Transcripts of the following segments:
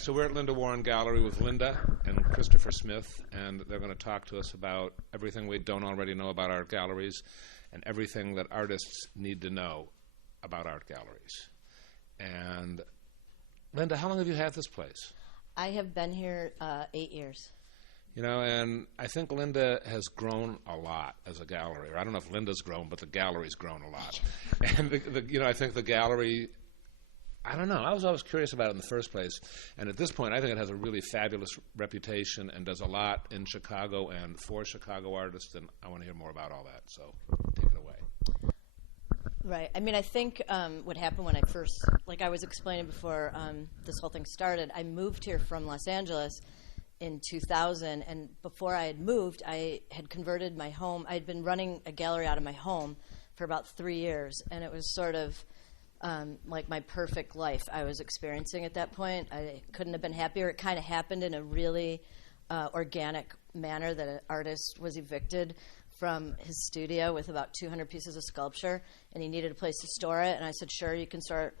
right, so we're at Linda Warren Gallery with Linda and Christopher Smith, and they're going to talk to us about everything we don't already know about art galleries and everything that artists need to know about art galleries. And Linda, how long have you had this place? I have been here 8 years. You know, and I think Linda has grown a lot as a gallery. Or I don't know if Linda's grown, but the gallery's grown a lot. And, I think the gallery, I don't know. I was always curious about it in the first place. And at this point, I think it has a really fabulous reputation and does a lot in Chicago and for Chicago artists. And I want to hear more about all that. So take it away. Right. I mean, I think what happened when I first, like I was explaining before this whole thing started, I moved here from Los Angeles in 2000, and before I had moved, I had converted my home. I had been running a gallery out of my home for about 3 years, and it was sort of like my perfect life I was experiencing at that point. I couldn't have been happier. It kind of happened in a really organic manner that an artist was evicted from his studio with about 200 pieces of sculpture, and he needed a place to store it, and I said, sure, you can store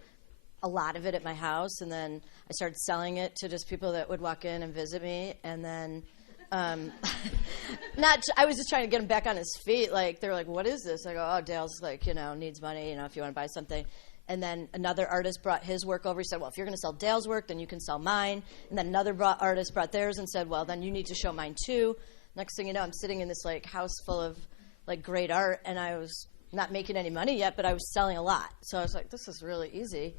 a lot of it at my house. And then I started selling it to just people that would walk in and visit me, and then I was just trying to get him back on his feet. Like, they're like, what is this? I go, oh, Dale's like, needs money, if you want to buy something. And then another artist brought his work over. He said, well, if you're going to sell Dale's work, then you can sell mine. And then another artist brought theirs and said, well, then you need to show mine too. Next thing you know, I'm sitting in this like house full of like great art, and I was not making any money yet, but I was selling a lot. So I was like, this is really easy.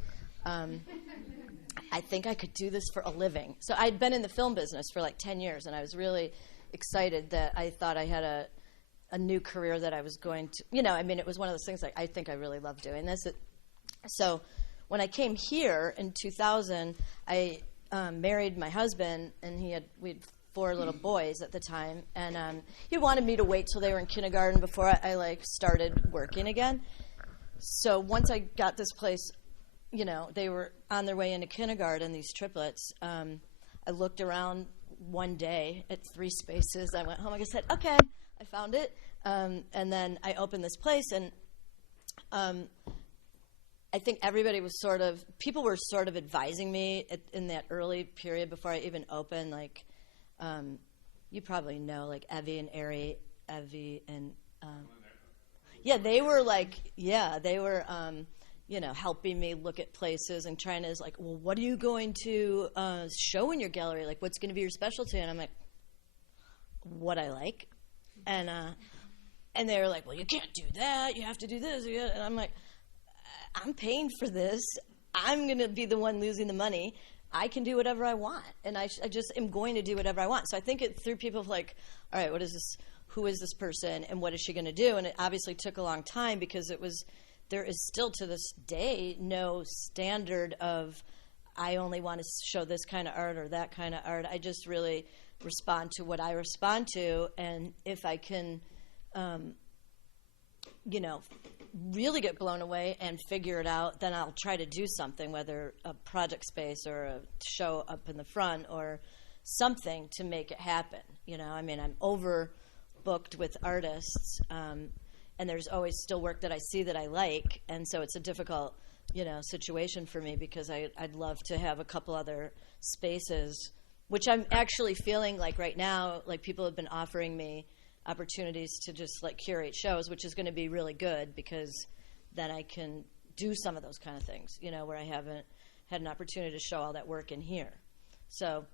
I think I could do this for a living. So I'd been in the film business for like 10 years, and I was really excited that I thought I had a new career that I was going to, it was one of those things like, I think I really love doing this. So when I came here in 2000, I married my husband, and we had 4 little boys at the time, and he wanted me to wait till they were in kindergarten before I started working again. So once I got this place, they were on their way into kindergarten, these triplets. I looked around one day at 3 spaces. I went home and I said, okay, I found it. And then I opened this place, and I think everybody was people were sort of advising me in that early period before I even opened, you probably know, like Evie and Evie and, they were helping me look at places and trying to, well, what are you going to show in your gallery? Like, what's going to be your specialty? And I'm like, what I like. And they were like, well, you can't do that. You have to do this. And I'm like, I'm paying for this. I'm going to be the one losing the money. I can do whatever I want. And I just am going to do whatever I want. So I think it threw people like, all right, what is this? Who is this person? And what is she going to do? And it obviously took a long time because there is still to this day no standard of I only want to show this kind of art or that kind of art. I just really respond to what I respond to, and if I can, really get blown away and figure it out, then I'll try to do something, whether a project space or a show up in the front or something to make it happen. I'm overbooked with artists. And there's always still work that I see that I like, and so it's a difficult, situation for me because I'd love to have a couple other spaces, which I'm actually feeling like right now, like people have been offering me opportunities to just curate shows, which is going to be really good because then I can do some of those kind of things, where I haven't had an opportunity to show all that work in here. So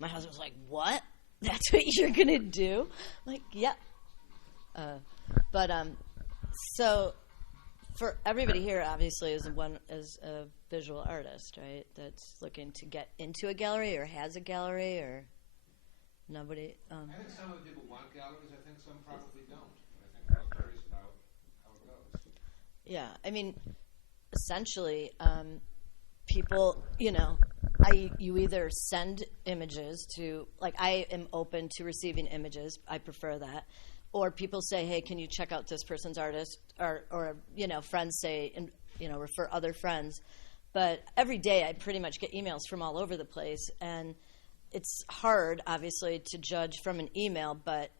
my husband was like, what? That's what you're going to do? I'm like, yep. So for everybody here, obviously, is a visual artist, right? That's looking to get into a gallery or has a gallery or nobody. I think some of the people want galleries. I think some probably don't. I think I'm curious about how it goes. Yeah, essentially, people, you either send images to, I am open to receiving images. I prefer that. Or people say, hey, can you check out this person's artist? Or friends say, refer other friends. But every day I pretty much get emails from all over the place. And it's hard, obviously, to judge from an email. But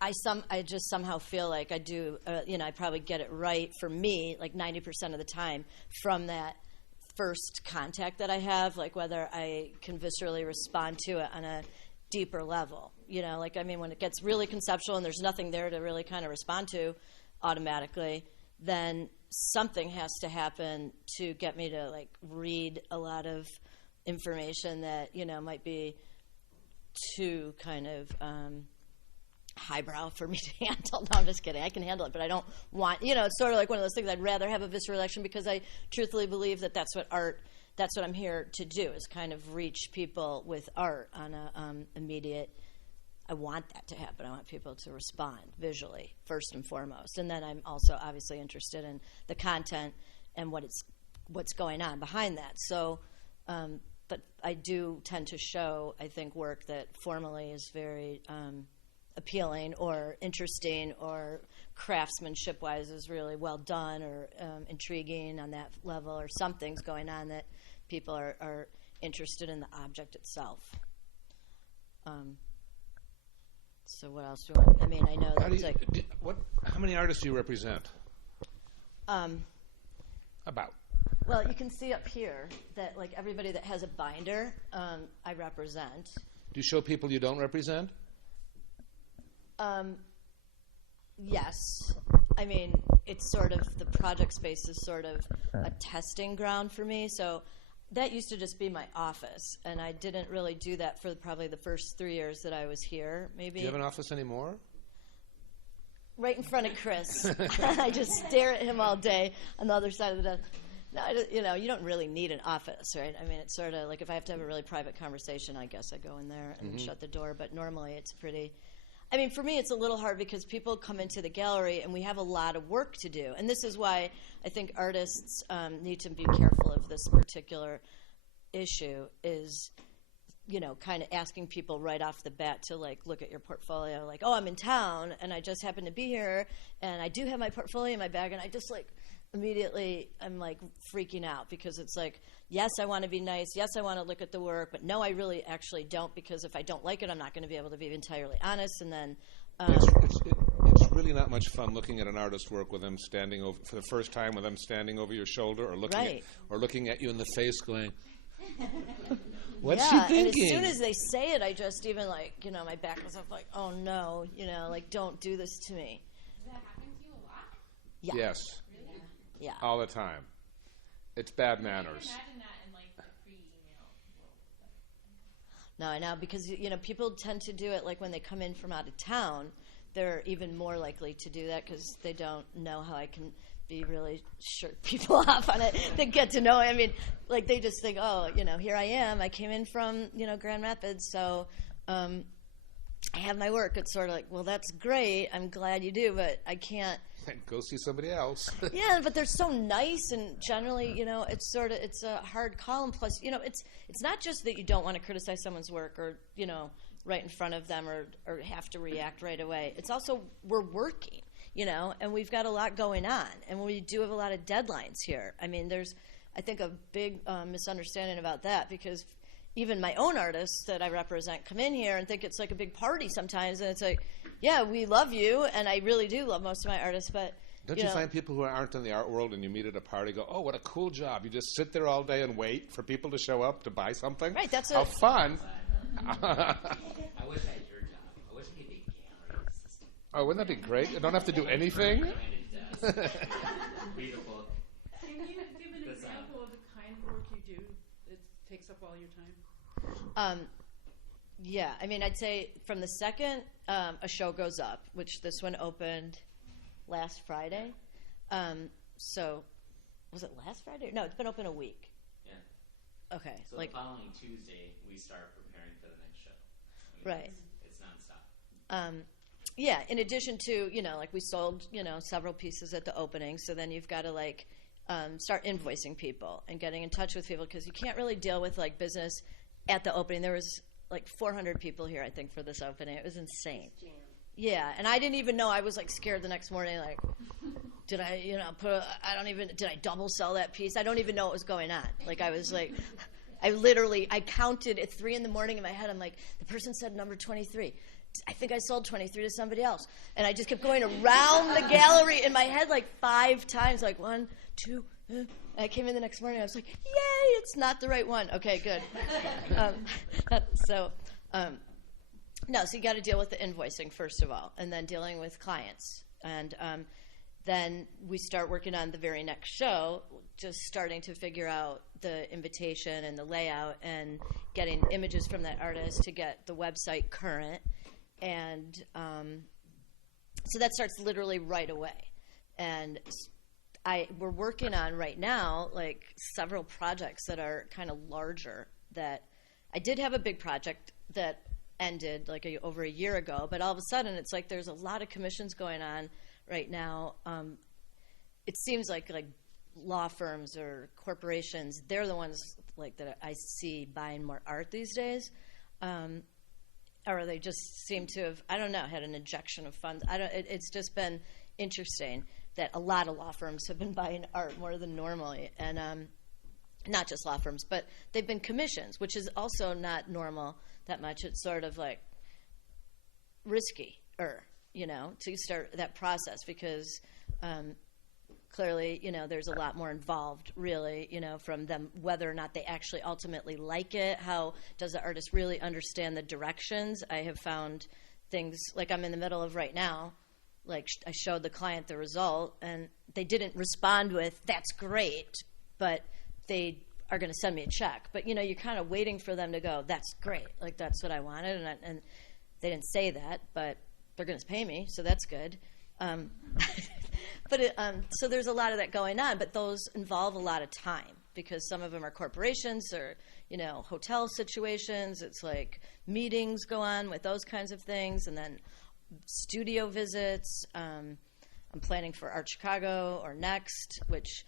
I just somehow feel like I do, I probably get it right for me, 90% of the time from first contact that I have, like whether I can viscerally respond to it on a deeper level. You know, like, I mean, when it gets really conceptual and there's nothing there to really kind of respond to automatically, then something has to happen to get me to, like, read a lot of information that, you know, might be too kind of highbrow for me to handle. No, I'm just kidding. I can handle it, but I don't want, you know, it's sort of like one of those things. I'd rather have a visceral reaction because I truthfully believe that that's what I'm here to do, is kind of reach people with art on a immediate. I want that to happen. I want people to respond visually first and foremost, and then I'm also obviously interested in the content and what's going on behind that. So, but I do tend to show, I think, work that formally is very appealing or interesting or craftsmanship-wise is really well done or intriguing on that level, or something's going on that people are interested in the object itself. So what else do I mean, I know that's like... How many artists do you represent? About. Well, you can see up here that, like, everybody that has a binder, I represent. Do you show people you don't represent? Yes. I mean, it's sort of, the project space is sort of a testing ground for me. So that used to just be my office, and I didn't really do that for probably the first 3 years that I was here, maybe. Do you have an office anymore? Right in front of Chris. I just stare at him all day on the other side of the desk. No, you know, you don't really need an office, right? I mean, it's sort of like if I have to have a really private conversation, I guess I go in there and shut the door. But normally it's pretty... I mean, for me, it's a little hard because people come into the gallery and we have a lot of work to do. And this is why I think artists need to be careful of this particular issue, is, you know, kind of asking people right off the bat to, like, look at your portfolio. Like, oh, I'm in town and I just happen to be here and I do have my portfolio in my bag, and I just, like, immediately I'm, like, freaking out because it's like, yes, I want to be nice. Yes, I want to look at the work. But no, I really actually don't, because if I don't like it, I'm not going to be able to be entirely honest. And then it's really not much fun looking at an artist's work with them standing over for the first time, with them standing over your shoulder, or looking at you in the face, going, "What's she thinking?" And as soon as they say it, I just even, like, you know, my back was up, like, "Oh no, you know, like, don't do this to me." Does that happen to you a lot? Yeah. Yes. Really? Yeah. All the time. It's bad manners. I can imagine that in, like, the pre-email world. No, I know, because, you know, people tend to do it, like, when they come in from out of town. They're even more likely to do that because they don't know how I can be really shirk people off on it. They get to know. I mean, like, they just think, oh, you know, here I am. I came in from, you know, Grand Rapids, so I have my work. It's sort of like, well, that's great. I'm glad you do, but I can't. Go see somebody else. Yeah, but they're so nice, and generally, you know, it's a hard call. And plus, you know, it's not just that you don't want to criticize someone's work or, you know, right in front of them or have to react right away. It's also, we're working, you know, and we've got a lot going on, and we do have a lot of deadlines here. I mean, there's, I think, a big misunderstanding about that, because even my own artists that I represent come in here and think it's like a big party sometimes, and it's like, yeah, we love you, and I really do love most of my artists, but don't you find people who aren't in the art world and you meet at a party go, oh, what a cool job. You just sit there all day and wait for people to show up to buy something? Right, that's how fun. I wish I had your job. I wish I could be a gallery assistant. Oh, wouldn't that be great? You don't have to do anything? Read a book. Can you give an example of the kind of work you do that takes up all your time? Yeah, I mean, I'd say from the second a show goes up, which this one opened last Friday. So, was it last Friday? No, it's been open a week. Yeah. Okay. So like the following Tuesday, we start preparing for the next show. Right. It's nonstop. Yeah, in addition to, you know, like we sold, you know, several pieces at the opening, so then you've got to, like, start invoicing people and getting in touch with people, because you can't really deal with, like, business at the opening. There was, like, 400 people here, I think, for this opening. It was insane. Yeah, and I didn't even know. I was, like, scared the next morning, like, did I, you know, did I double sell that piece? I don't even know what was going on. Like, I was, like, I counted at 3 in the morning in my head. I'm like, the person said number 23. I think I sold 23 to somebody else. And I just kept going around the gallery in my head like 5 times, like 1, 2, I came in the next morning. I was like, "Yay! It's not the right one." Okay, good. No, so you got to deal with the invoicing first of all, and then dealing with clients, and then we start working on the very next show, just starting to figure out the invitation and the layout, and getting images from that artist to get the website current, and so that starts literally right away, and we're working on right now like several projects that are kind of larger. That I did have a big project that ended like over a year ago, but all of a sudden it's like there's a lot of commissions going on right now. It seems like law firms or corporations, they're the ones like that I see buying more art these days, or they just seem to have, I don't know, had an injection of funds. It's just been interesting that a lot of law firms have been buying art more than normally, and not just law firms, but they've been commissions, which is also not normal that much. It's sort of like risky, to start that process, because clearly, there's a lot more involved, really, from them, whether or not they actually ultimately like it. How does the artist really understand the directions? I have found things like I'm in the middle of right now. Like I showed the client the result, and they didn't respond with, "That's great," but they are going to send me a check. But, you're kind of waiting for them to go, "That's great. Like, that's what I wanted." And they didn't say that, but they're going to pay me, so that's good. So there's a lot of that going on, but those involve a lot of time, because some of them are corporations or, hotel situations. It's like meetings go on with those kinds of things, and then studio visits. I'm planning for Art Chicago or Next, which,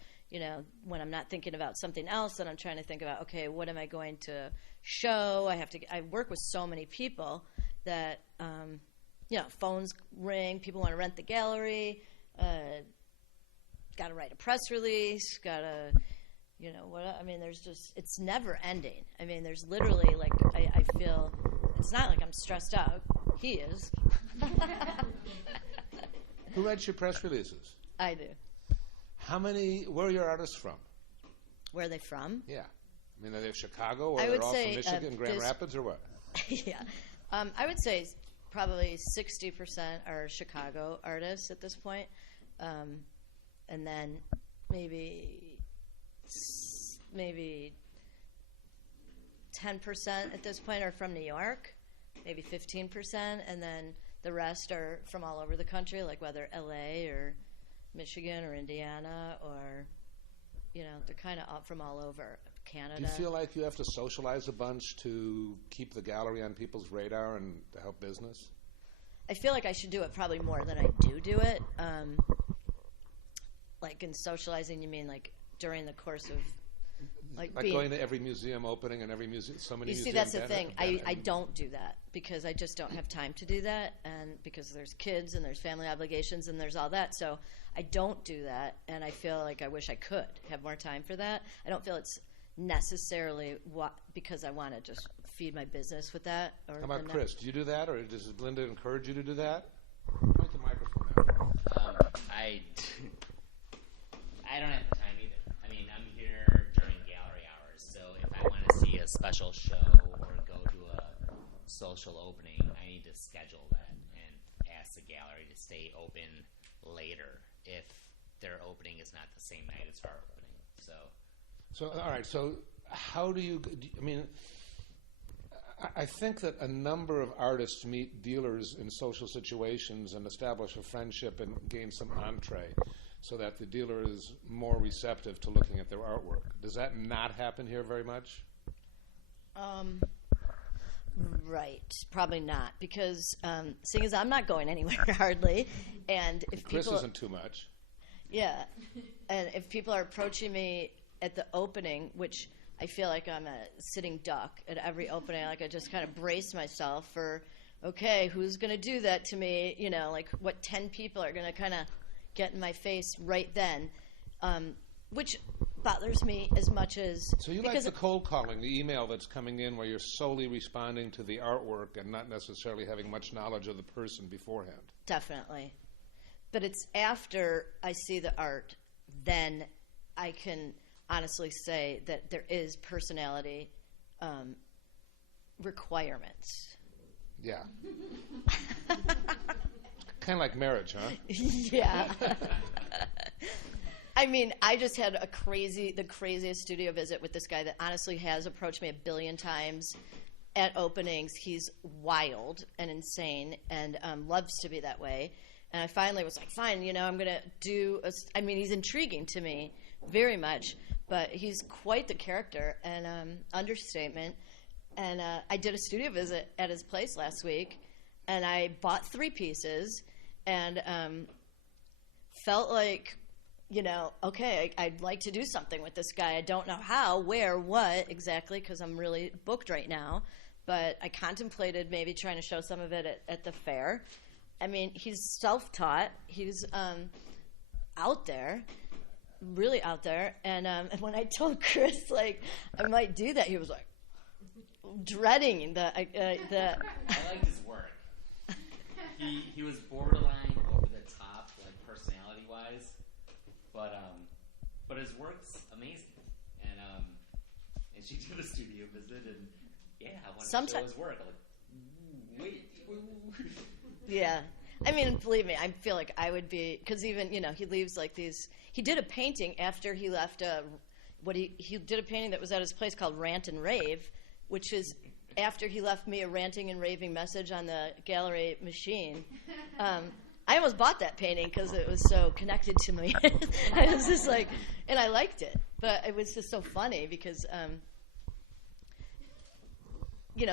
when I'm not thinking about something else, then I'm trying to think about, okay, what am I going to show? I work with so many people that, phones ring, people want to rent the gallery, got to write a press release, got to, there's just, it's never ending. There's literally, like, I feel, it's not like I'm stressed out. He is. Who writes your press releases? I do. Where are your artists from? Where are they from? Yeah. Are they Chicago, or I they're would all say, from Michigan, Grand Rapids, or what? Yeah. I would say probably 60% are Chicago artists at this point. And then maybe 10% at this point are from New York, maybe 15%, and then the rest are from all over the country, like whether LA or Michigan or Indiana, or, they're kind of from all over Canada. Do you feel like you have to socialize a bunch to keep the gallery on people's radar and to help business? I feel like I should do it probably more than I do it. Like in socializing, you mean like during the course of like going to every museum opening and every museum, so many museums. You see, that's the thing. I don't do that because I just don't have time to do that, and because there's kids and there's family obligations and there's all that. So I don't do that, and I feel like I wish I could have more time for that. I don't feel it's necessarily because I want to just feed my business with that. Or how about Chris? Do you do that, or does Linda encourage you to do that? Point the microphone there. I don't have the time either. I'm here during gallery hours, so if I want to see a special show or go to a social opening, I need to schedule that and ask the gallery to stay open later if their opening is not the same night as our opening. So all right. So how do you? I think that a number of artists meet dealers in social situations and establish a friendship and gain some entree, so that the dealer is more receptive to looking at their artwork. Does that not happen here very much? Right, probably not, because seeing as I'm not going anywhere hardly, and if Chris people isn't too much. Yeah, and if people are approaching me at the opening, which I feel like I'm a sitting duck at every opening, like I just kind of brace myself for, okay, who's going to do that to me? Like what 10 people are going to kind of get in my face right then, which bothers me as much as... So you like the cold calling, the email that's coming in where you're solely responding to the artwork and not necessarily having much knowledge of the person beforehand. Definitely. But it's after I see the art, then I can honestly say that there is personality requirements. Yeah. Kind of like marriage, huh? Yeah. I mean, I just had the craziest studio visit with this guy that honestly has approached me 1 billion times at openings. He's wild and insane and loves to be that way. And I finally was like, fine, I'm going to do he's intriguing to me very much, but he's quite the character and understatement. And I did a studio visit at his place last week, and I bought 3 pieces and felt like, okay, I'd like to do something with this guy. I don't know how, where, what exactly, because I'm really booked right now. But I contemplated maybe trying to show some of it at the fair. I mean, he's self-taught. He's out there, really out there. And when I told Chris, like, I might do that, he was like, dreading the. I liked his work. He was borderline over the top, like personality-wise, but his work's amazing. And she did a studio visit, and I wanted to show his work. I'm like, wait. Yeah. I mean, believe me, I feel like I would be, because even, he leaves like these, he did a painting after he left, he did a painting that was at his place called Rant and Rave, which is after he left me a ranting and raving message on the gallery machine. I almost bought that painting because it was so connected to me. I was just like, and I liked it, but it was just so funny because,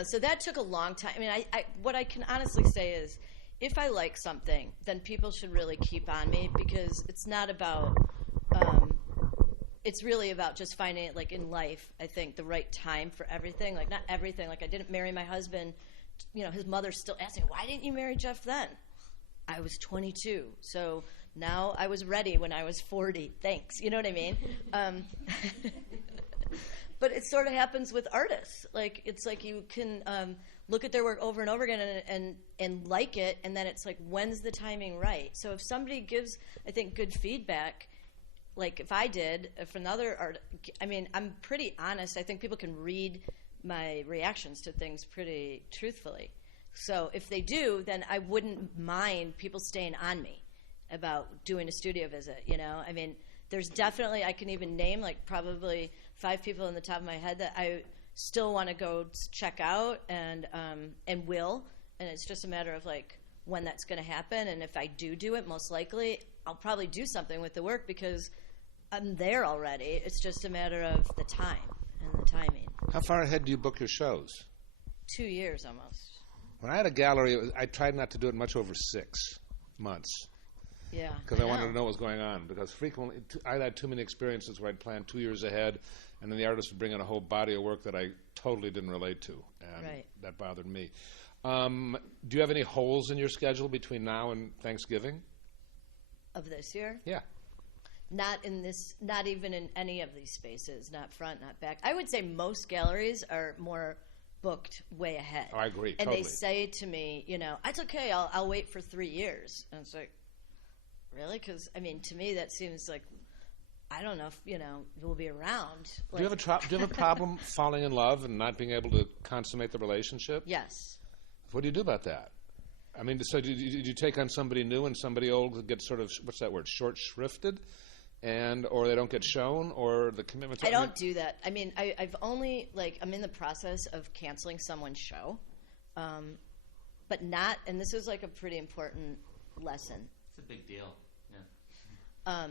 so that took a long time. I mean, I what I can honestly say is, if I like something, then people should really keep on me, because it's not about, it's really about just finding it, like in life, I think, the right time for everything. Like, not everything. Like, I didn't marry my husband. His mother's still asking, why didn't you marry Jeff then? I was 22. So now I was ready when I was 40. Thanks. You know what I mean? But it sort of happens with artists. Like, it's like you can look at their work over and over again and like it, and then it's like, when's the timing right? So if somebody gives, I think, good feedback, like if I did, if another art, I mean, I'm pretty honest. I think people can read my reactions to things pretty truthfully. So if they do, then I wouldn't mind people staying on me about doing a studio visit, I mean, there's definitely, I can even name like probably 5 people on the top of my head that I still want to go check out and will, and it's just a matter of like when that's going to happen. And if I do it, most likely I'll probably do something with the work because I'm there already. It's just a matter of the time and the timing. How far ahead do you book your shows? 2 years almost. When I had a gallery, I tried not to do it much over 6 months. Yeah. Because I wanted to know what was going on. Because frequently, I had too many experiences where I'd plan 2 years ahead, and then the artist would bring in a whole body of work that I totally didn't relate to. And Right. that bothered me. Do you have any holes in your schedule between now and Thanksgiving? Of this year? Yeah. Not even in any of these spaces, not front, not back. I would say most galleries are more booked way ahead. Oh, I agree, and totally. they say to me, it's okay, I'll wait for 3 years. And it's like, really? Because, I mean, to me that seems like, I don't know if, you'll be around. Like, Do you have a problem falling in love and not being able to consummate the relationship? Yes. What do you do about that? I mean, so do you take on somebody new and somebody old gets sort of, what's that word, short shrifted? Or they don't get shown, or the commitment. I don't do that. I mean, I've only, I'm in the process of canceling someone's show, but not, and this is like a pretty important lesson. It's a big deal. Yeah.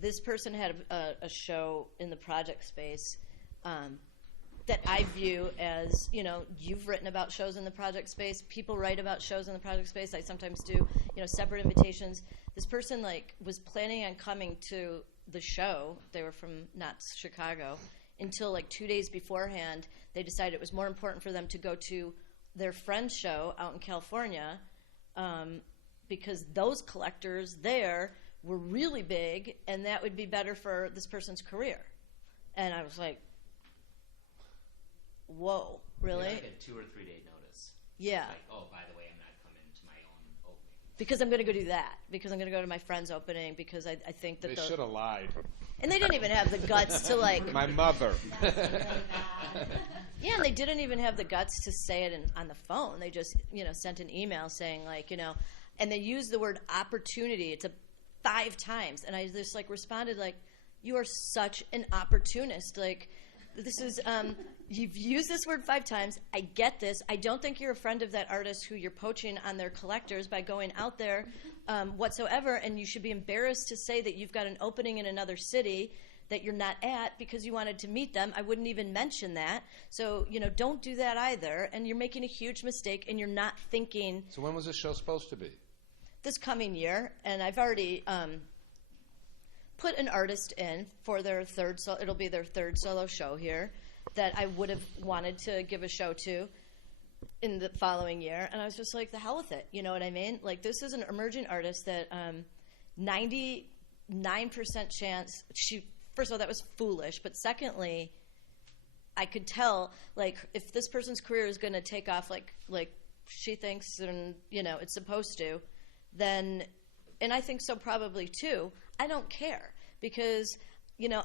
This person had a show in the project space that I view as, you've written about shows in the project space. People write about shows in the project space. I sometimes do, separate invitations. This person, was planning on coming to the show. They were from not Chicago. Until, 2 days beforehand, they decided it was more important for them to go to their friend's show out in California because those collectors there were really big, and that would be better for this person's career. And I was like, whoa, really? Yeah, like a 2 or 3 day notice. Yeah. Like, oh, by the way, I'm not coming to my own opening. Because I'm going to go do that. Because I'm going to go to my friend's opening. Because I think that They should have lied. And they didn't even have the guts to like. My mother. Yeah, and they didn't even have the guts to say it on the phone. They just, sent an email saying like, and they used the word opportunity. It's 5 times, and I just like responded like, "You are such an opportunist. Like, this is you've used this word 5 times. I get this. I don't think you're a friend of that artist who you're poaching on their collectors by going out there whatsoever. And you should be embarrassed to say that you've got an opening in another city that you're not at because you wanted to meet them. I wouldn't even mention that. So, don't do that either. And you're making a huge mistake, and you're not thinking. So when was this show supposed to be? This coming year, and I've already put an artist in for their it'll be their 3rd solo show here that I would have wanted to give a show to in the following year. And I was just like, the hell with it. You know what I mean? Like, this is an emerging artist that 99% chance first of all, that was foolish. But secondly, I could tell, like, if this person's career is going to take off like she thinks and, it's supposed to, then, and I think so probably too, I don't care because,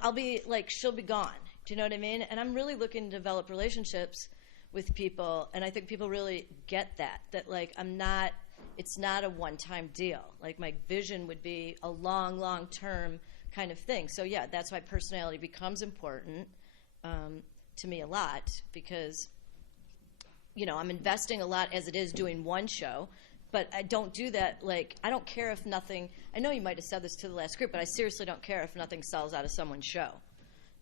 I'll be like, she'll be gone. Do you know what I mean? And I'm really looking to develop relationships with people, and I think people really get that like it's not a one-time deal. Like, my vision would be a long-term kind of thing. So yeah, that's why personality becomes important to me a lot because, I'm investing a lot as it is doing one show, but I don't do that. Like, I don't care if nothing. I know you might have said this to the last group, but I seriously don't care if nothing sells out of someone's show.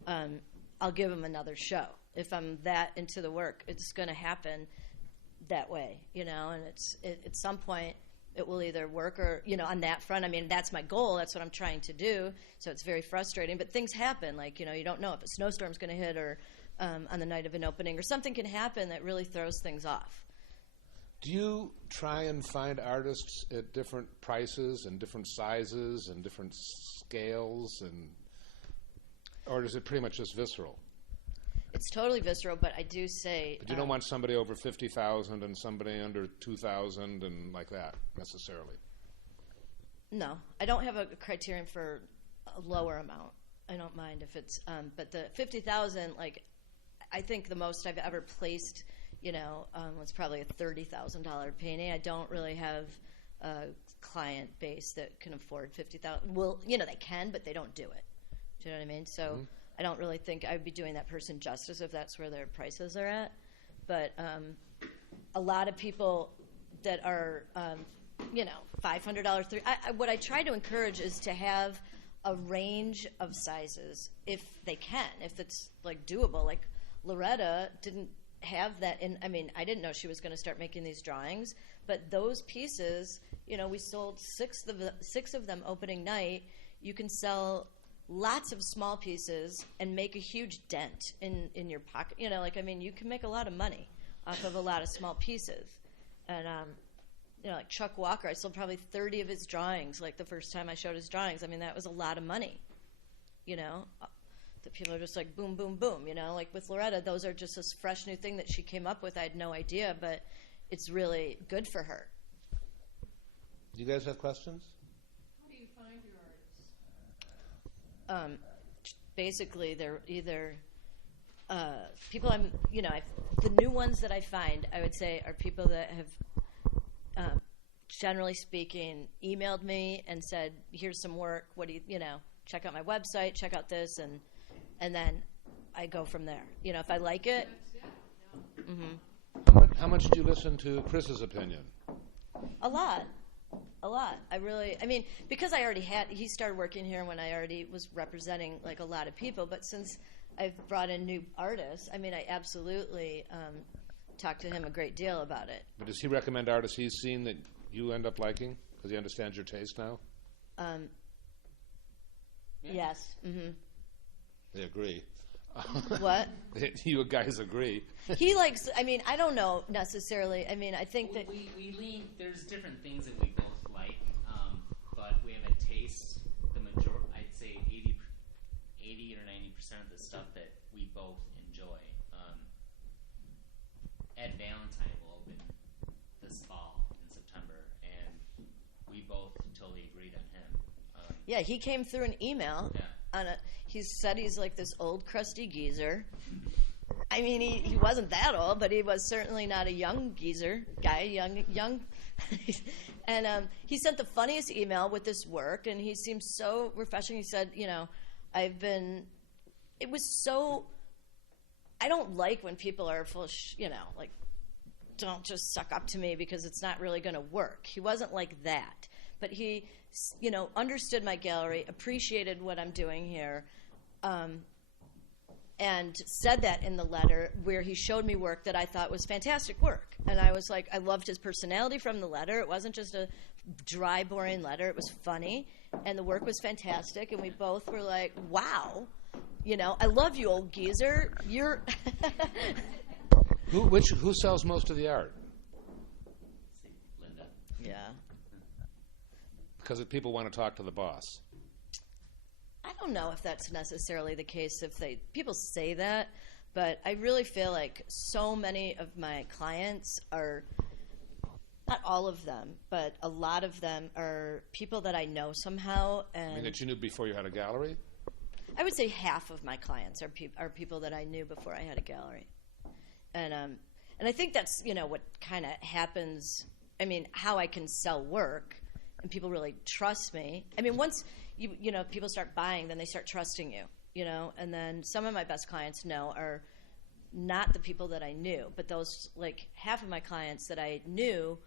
I'll give them another show. If I'm that into the work, it's going to happen that way, and at some point it will either work or, on that front. I mean, that's my goal. That's what I'm trying to do. So it's very frustrating. But things happen. Like, you don't know if a snowstorm's going to hit or on the night of an opening or something can happen that really throws things off. Do you try and find artists at different prices and different sizes and different scales, or is it pretty much just visceral? It's totally visceral, but I do say. But you don't want somebody over 50,000 and somebody under 2,000 and like that necessarily. No, I don't have a criterion for a lower amount. I don't mind if it's, but the 50,000, like, I think the most I've ever placed, was probably a $30,000 painting. I don't really have a client base that can afford 50,000. Well, they can, but they don't do it. Do you know what I mean? So. Mm-hmm. I don't really think I would be doing that person justice if that's where their prices are at. But a lot of people that are, $500, what I try to encourage is to have a range of sizes if they can, if it's like doable. Like Loretta didn't have that I didn't know she was going to start making these drawings, but those pieces, we sold 6 of them opening night. You can sell lots of small pieces and make a huge dent in your pocket. You can make a lot of money off of a lot of small pieces. And, like Chuck Walker, I sold probably 30 of his drawings, like the first time I showed his drawings. That was a lot of money, that people are just like boom, boom, boom, like with Loretta, those are just this fresh new thing that she came up with. I had no idea, but it's really good for her. Do you guys have questions? How do you find your artists? Basically, they're either people the new ones that I find, I would say, are people that have, generally speaking, emailed me and said, here's some work, what do you, check out my website, check out this, and then I go from there. If I like it. Mm-hmm. How much do you listen to Chris's opinion? A lot. Because he started working here when I already was representing like a lot of people, but since I've brought in new artists, I absolutely talk to him a great deal about it. But does he recommend artists he's seen that you end up liking? Because he understands your taste now? Yes. Mm-hmm. They agree. What? You guys agree. He likes, I don't know necessarily. I think that. We lean, there's different things that we both like, but we have a taste, I'd say 80 or 90% of the stuff that we both enjoy. Ed Valentine will open this fall in September, and we both totally agreed on him. Yeah, he came through an email. Yeah. he said he's like this old crusty geezer. I mean, he wasn't that old, but he was certainly not a young geezer guy, young. And he sent the funniest email with this work, and he seemed so refreshing. He said, it was so, I don't like when people are full of, like, don't just suck up to me because it's not really going to work. He wasn't like that. But he, understood my gallery, appreciated what I'm doing here, and said that in the letter where he showed me work that I thought was fantastic work. And I was like, I loved his personality from the letter. It wasn't just a dry, boring letter. It was funny, and the work was fantastic. And we both were like, wow, I love you, old geezer. You're... Who sells most of the art? Linda. Yeah. Because people want to talk to the boss. I don't know if that's necessarily the case. People say that, but I really feel like so many of my clients are, not all of them, but a lot of them are people that I know somehow. And That you knew before you had a gallery? I would say half of my clients are people that I knew before I had a gallery. And I think that's, what kind of happens, how I can sell work and people really trust me. Once people start buying, then they start trusting you, and then some of my best clients are not the people that I knew, but those, like, half of my clients that I knew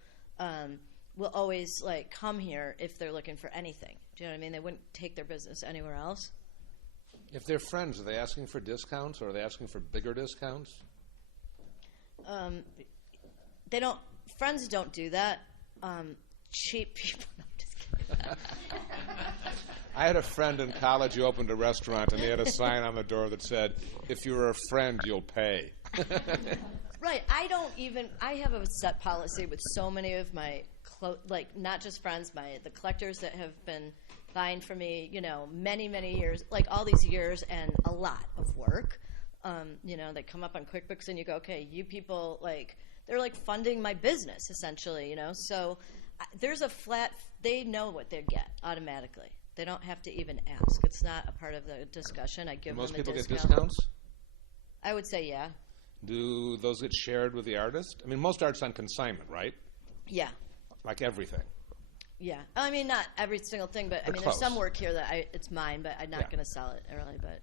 will always, like, come here if they're looking for anything. Do you know what I mean? They wouldn't take their business anywhere else. If they're friends, are they asking for discounts, or are they asking for bigger discounts? Friends don't do that. Cheap people. No, I'm just kidding. I had a friend in college who opened a restaurant, and he had a sign on the door that said, "If you're a friend, you'll pay." Right. I have a set policy with so many of my, not just friends, the collectors that have been buying from me, many, many years, like all these years and a lot of work. They come up on QuickBooks and you go, okay, you people, they're like funding my business essentially, So there's they know what they get automatically. They don't have to even ask. It's not a part of the discussion. I give them a discount. Most people get discounts? I would say, yeah. Do those get shared with the artist? Most art's on consignment, right? Yeah. Like everything. Yeah. Not every single thing, but there's some work here that it's mine, but I'm not going to sell it really. But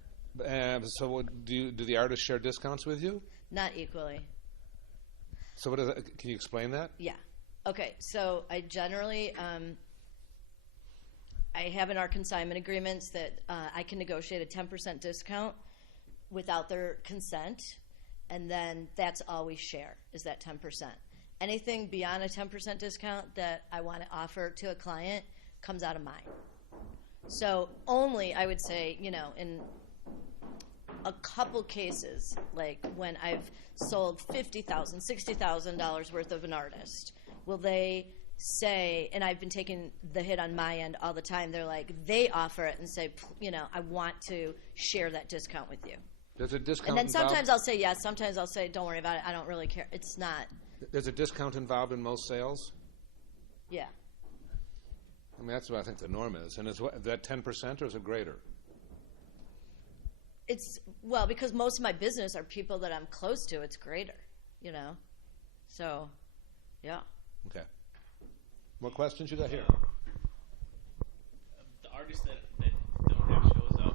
so do the artists share discounts with you? Not equally. So can you explain that? Yeah. Okay. So I generally I have in our consignment agreements that I can negotiate a 10% discount without their consent, and then that's all we share is that 10%. Anything beyond a 10% discount that I want to offer to a client comes out of mine. So only, I would say, in a couple cases, like when I've sold $50,000, $60,000 worth of an artist, will they say, and I've been taking the hit on my end all the time, they offer it and say, I want to share that discount with you. There's a discount And then involved? sometimes I'll say yes, sometimes I'll say, don't worry about it, I don't really care. It's not. There's a discount involved in most sales? Yeah. That's what I think the norm is. And is that 10% or is it greater? Because most of my business are people that I'm close to, it's greater, So, yeah. Okay. What questions you got here? The artists that don't have shows up,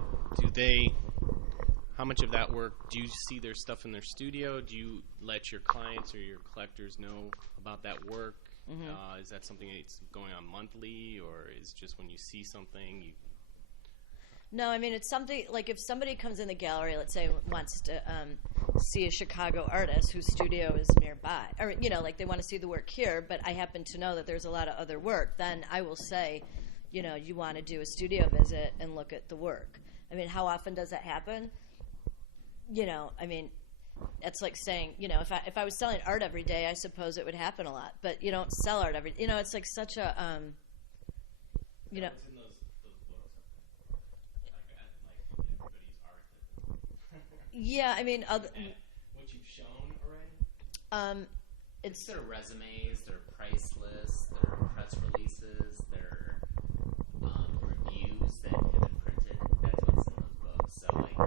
how much of that work, do you see their stuff in their studio? Do you let your clients or your collectors know about that work? Mm-hmm. Is that something that's going on monthly, or is just when you see something? No, it's something, like if somebody comes in the gallery, let's say wants to see a Chicago artist whose studio is nearby, or, they want to see the work here, but I happen to know that there's a lot of other work, then I will say, you want to do a studio visit and look at the work. How often does that happen? It's like saying, if I was selling art every day, I suppose it would happen a lot. But you don't sell art every. It's like such a. What's in those books? Like everybody's art. Yeah, what you've shown already. It's their resumes, their price lists, their press releases, their reviews that have been printed. That's what's in So like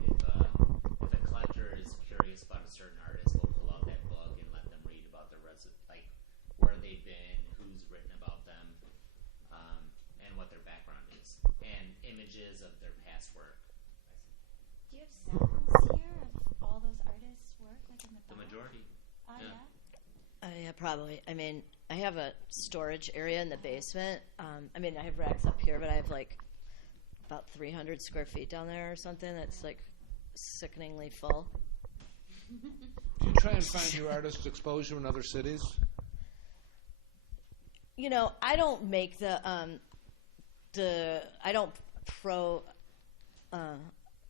if a collector is curious about a certain artist, we'll pull out that book and let them read about their like where they've been, who's written about them, and what their background is, and images of their past work. Do you have samples here of all those artists' work, like in the The box? majority. Oh, Yeah. yeah. Yeah, probably. I mean, I have a storage area in the basement. I mean, I have racks up here, but I have like about 300 square feet down there or something that's like sickeningly full. Do you try and find your artists exposure in other cities? You know, I don't make I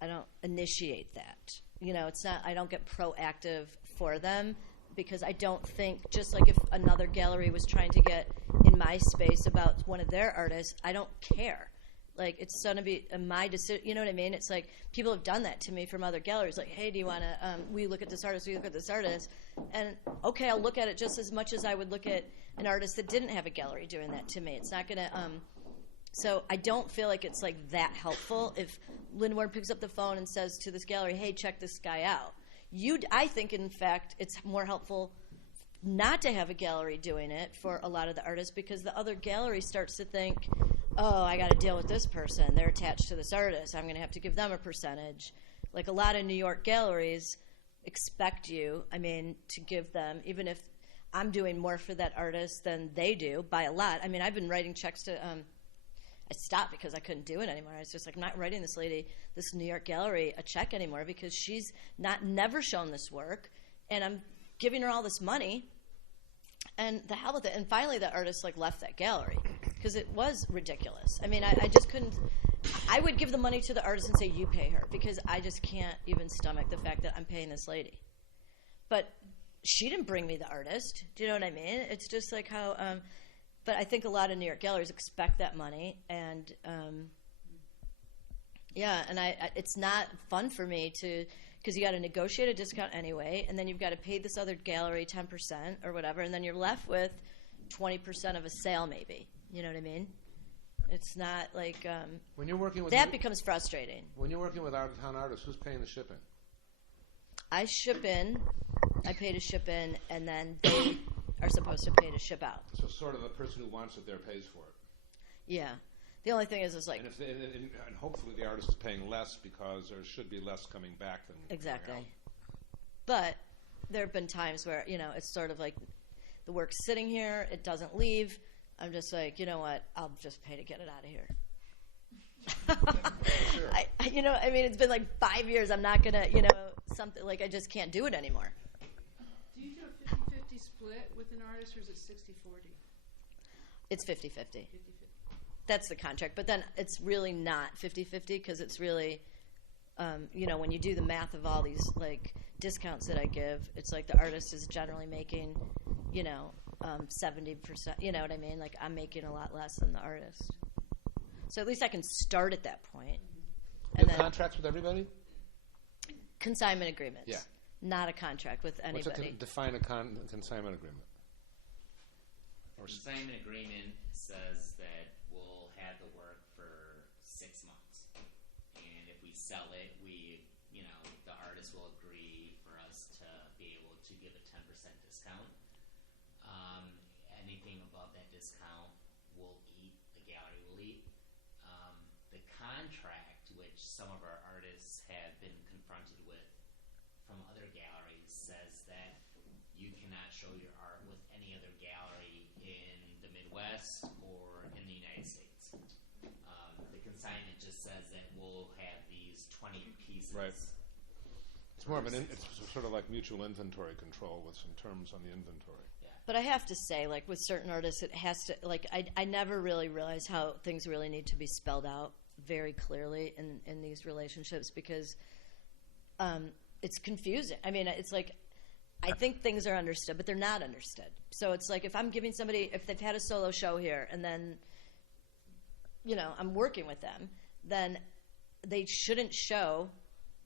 don't initiate that. You know, it's not, I don't get proactive for them because I don't think, just like if another gallery was trying to get in my space about one of their artists, I don't care. Like, it's going to be my decision. You know what I mean? It's like people have done that to me from other galleries. Like, hey, do you want to, we look at this artist, we look at this artist. And, okay, I'll look at it just as much as I would look at an artist that didn't have a gallery doing that to me. It's not going to, so I don't feel like it's like that helpful if Lindward picks up the phone and says to this gallery, hey, check this guy out. I think, in fact, it's more helpful not to have a gallery doing it for a lot of the artists because the other gallery starts to think, oh, I got to deal with this person. They're attached to this artist. I'm going to have to give them a percentage. Like a lot of New York galleries expect you, to give them, even if I'm doing more for that artist than they do by a lot. I mean, I've been writing checks to, I stopped because I couldn't do it anymore. I was just like, I'm not writing this lady, this New York gallery, a check anymore because she's never shown this work, and I'm giving her all this money, and the hell with it. And finally, the artist left that gallery because it was ridiculous. I mean, I just couldn't. I would give the money to the artist and say, you pay her, because I just can't even stomach the fact that I'm paying this lady. But she didn't bring me the artist. Do you know what I mean? It's just like how. But I think a lot of New York galleries expect that money, and it's not fun for me to, because you got to negotiate a discount anyway, and then you've got to pay this other gallery 10% or whatever, and then you're left with 20% of a sale, maybe. You know what I mean? It's not like When you're working with that becomes frustrating. When you're working with out-of-town artists, who's paying the shipping? I ship in, I pay to ship in, and then they are supposed to pay to ship out. So sort of the person who wants it there pays for it. Yeah. The only thing is like And hopefully the artist is paying less because there should be less coming back than exactly. going out. But there have been times where it's sort of like the work's sitting here, it doesn't leave. I'm just like, you know what? I'll just pay to get it out of here. Sure. It's been like 5 years. I'm not gonna, something like I just can't do it anymore. Do you do a 50-50 split with an artist, or is it 60-40? It's 50-50. 50-50. That's the contract. But then it's really not 50-50 because it's really, when you do the math of all these discounts that I give, it's like the artist is generally making, 70%. You know what I mean? Like I'm making a lot less than the artist. So at least I can start at that point. You have contracts with everybody? Consignment agreements. Yeah. Not a contract with anybody. Define a consignment agreement. Consignment agreement says that we'll have the work for 6 months, and if we sell it, the artist will agree for us to be able to give a 10% discount. Anything above that discount, the gallery will eat. The contract, which some of our artists have been confronted with from other galleries, says that you cannot show your art with any other gallery in the Midwest or in the United States. The consignment just says that we'll have these 20 pieces. Right. It's more of it's sort of like mutual inventory control with some terms on the inventory. Yeah. But I have to say, with certain artists, it has to, I never really realized how things really need to be spelled out very clearly in these relationships because it's confusing. I mean, it's like, I think things are understood, but they're not understood. So it's like if I'm giving somebody, if they've had a solo show here and then, I'm working with them, then they shouldn't show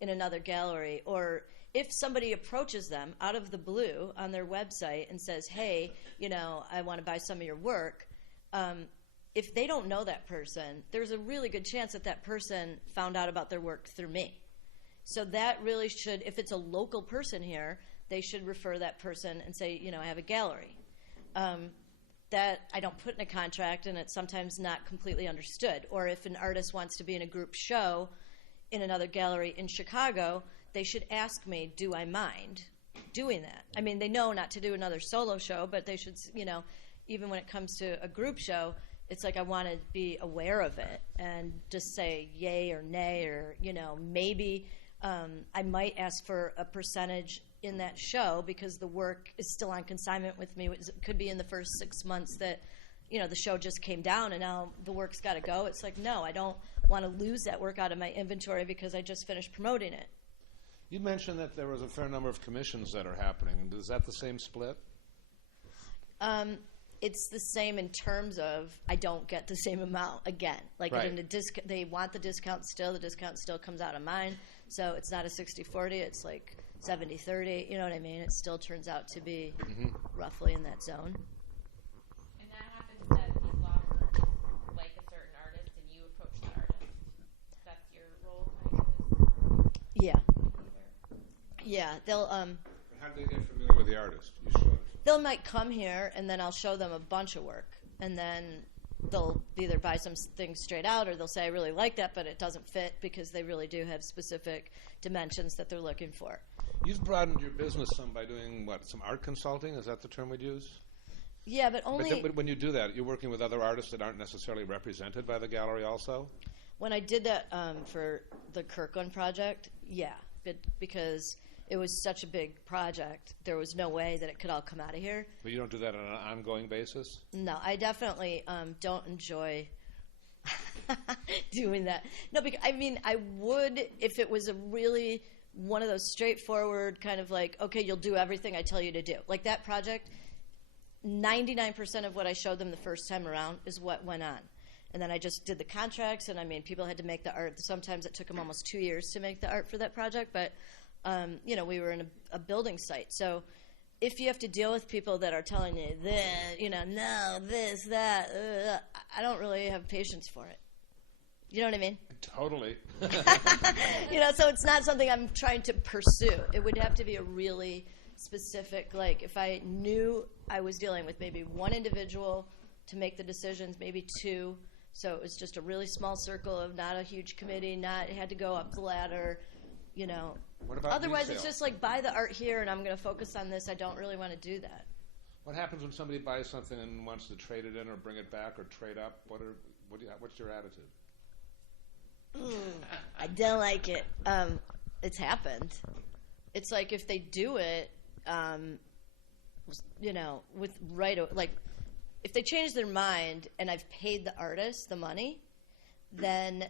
in another gallery. Or if somebody approaches them out of the blue on their website and says, hey, I want to buy some of your work, if they don't know that person, there's a really good chance that person found out about their work through me. So that really should, if it's a local person here, they should refer that person and say, I have a gallery. That I don't put in a contract, and it's sometimes not completely understood. Or if an artist wants to be in a group show in another gallery in Chicago, they should ask me, do I mind doing that? I mean, they know not to do another solo show, but they should, even when it comes to a group show, it's like I want to be aware of it and just say yay or nay, or, maybe I might ask for a percentage in that show because the work is still on consignment with me. It could be in the first 6 months that, the show just came down and now the work's got to go. It's like, no, I don't want to lose that work out of my inventory because I just finished promoting it. You mentioned that there was a fair number of commissions that are happening. Is that the same split? It's the same in terms of I don't get the same amount again. Like Right. in the they want the discount still. The discount still comes out of mine. So it's not a 60-40. It's like 70-30. You know what I mean? It still turns out to be roughly in that zone. And that happens that people offer like a certain artist and you approach the artist. That's your role, kind of. Yeah. Yeah. They'll How do they get familiar with the artist? You should. They might come here, and then I'll show them a bunch of work, and then they'll either buy some things straight out, or they'll say, I really like that, but it doesn't fit, because they really do have specific dimensions that they're looking for. You've broadened your business some by doing, some art consulting? Is that the term we'd use? Yeah, but only... But when you do that, you're working with other artists that aren't necessarily represented by the gallery also? When I did that for the Kirkland project, yeah, because it was such a big project, there was no way that it could all come out of here. But you don't do that on an ongoing basis? No, I definitely don't enjoy doing that. No, because I would if it was a really one of those straightforward kind of like, okay, you'll do everything I tell you to do. Like that project, 99% of what I showed them the first time around is what went on. And then I just did the contracts, and people had to make the art. Sometimes it took them almost 2 years to make the art for that project, but we were in a building site. So if you have to deal with people that are telling you that, no, this, that, I don't really have patience for it. You know what I mean? Totally. So it's not something I'm trying to pursue. It would have to be a really specific, like if I knew I was dealing with maybe one individual to make the decisions, maybe two. So it was just a really small circle of not a huge committee, it had to go up the ladder, What about Otherwise, resale? it's just like buy the art here, and I'm going to focus on this. I don't really want to do that. What happens when somebody buys something and wants to trade it in or bring it back or trade up? What's your attitude? I don't like it. It's happened. It's like if they do it, if they change their mind and I've paid the artist the money, then,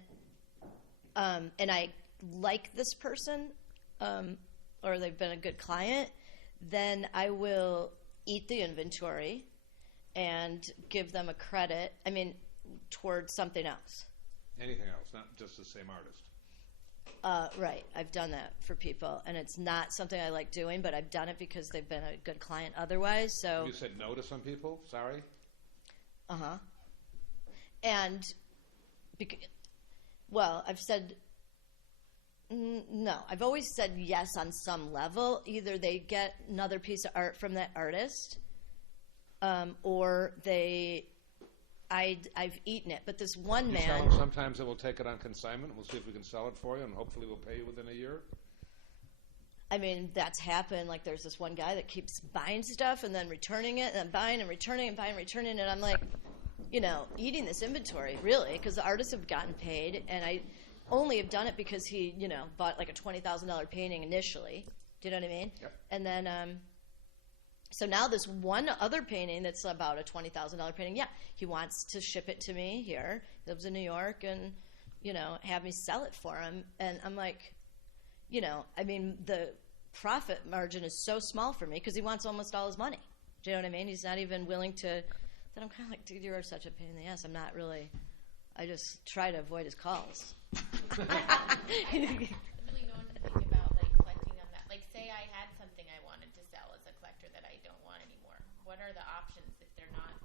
and I like this person, or they've been a good client, then I will eat the inventory and give them a credit, towards something else. Anything else, not just the same artist. Right. I've done that for people, and it's not something I like doing, but I've done it because they've been a good client otherwise. So Have you said no to some people? Sorry? Uh-huh. And, I've said, no. I've always said yes on some level. Either they get another piece of art from that artist, or I've eaten it. But this one You man... tell them sometimes that we'll take it on consignment. We'll see if we can sell it for you, and hopefully we'll pay you within a year. That's happened. Like, there's this one guy that keeps buying stuff and then returning it, and then buying and returning and buying and returning it. And I'm like, eating this inventory, really, because the artists have gotten paid, and I only have done it because he, bought like a $20,000 painting initially. Do you know what I mean? Yep. And then, so now this one other painting that's about a $20,000 painting, he wants to ship it to me here. He lives in New York, and, have me sell it for him. And I'm like, the profit margin is so small for me because he wants almost all his money. Do you know what I mean? He's not even willing to. Then I'm kind of like, dude, you are such a pain in the ass. I'm not really. I just try to avoid his calls. Really known to think about collecting on that. Like, say I had something I wanted to sell as a collector that I don't want anymore. What are the options if they're not?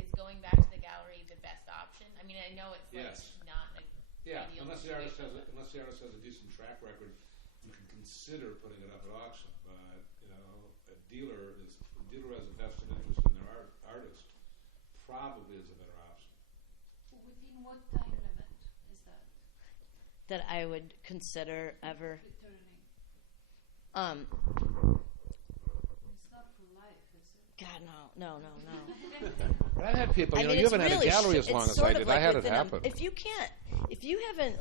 Is going back to the gallery the best option? I know it's Yes. not like Yeah, ideal unless the artist situation, has a decent track record. you can consider putting it up at auction, but a dealer has a vested interest in their artist, probably is a better option. Within what time limit is that? That I would consider ever. Returning. It's not for life, is it? God, no. But I've had people, I mean, you it's haven't had really a gallery as it's long as sort I of did. like I had it within happen. if you haven't,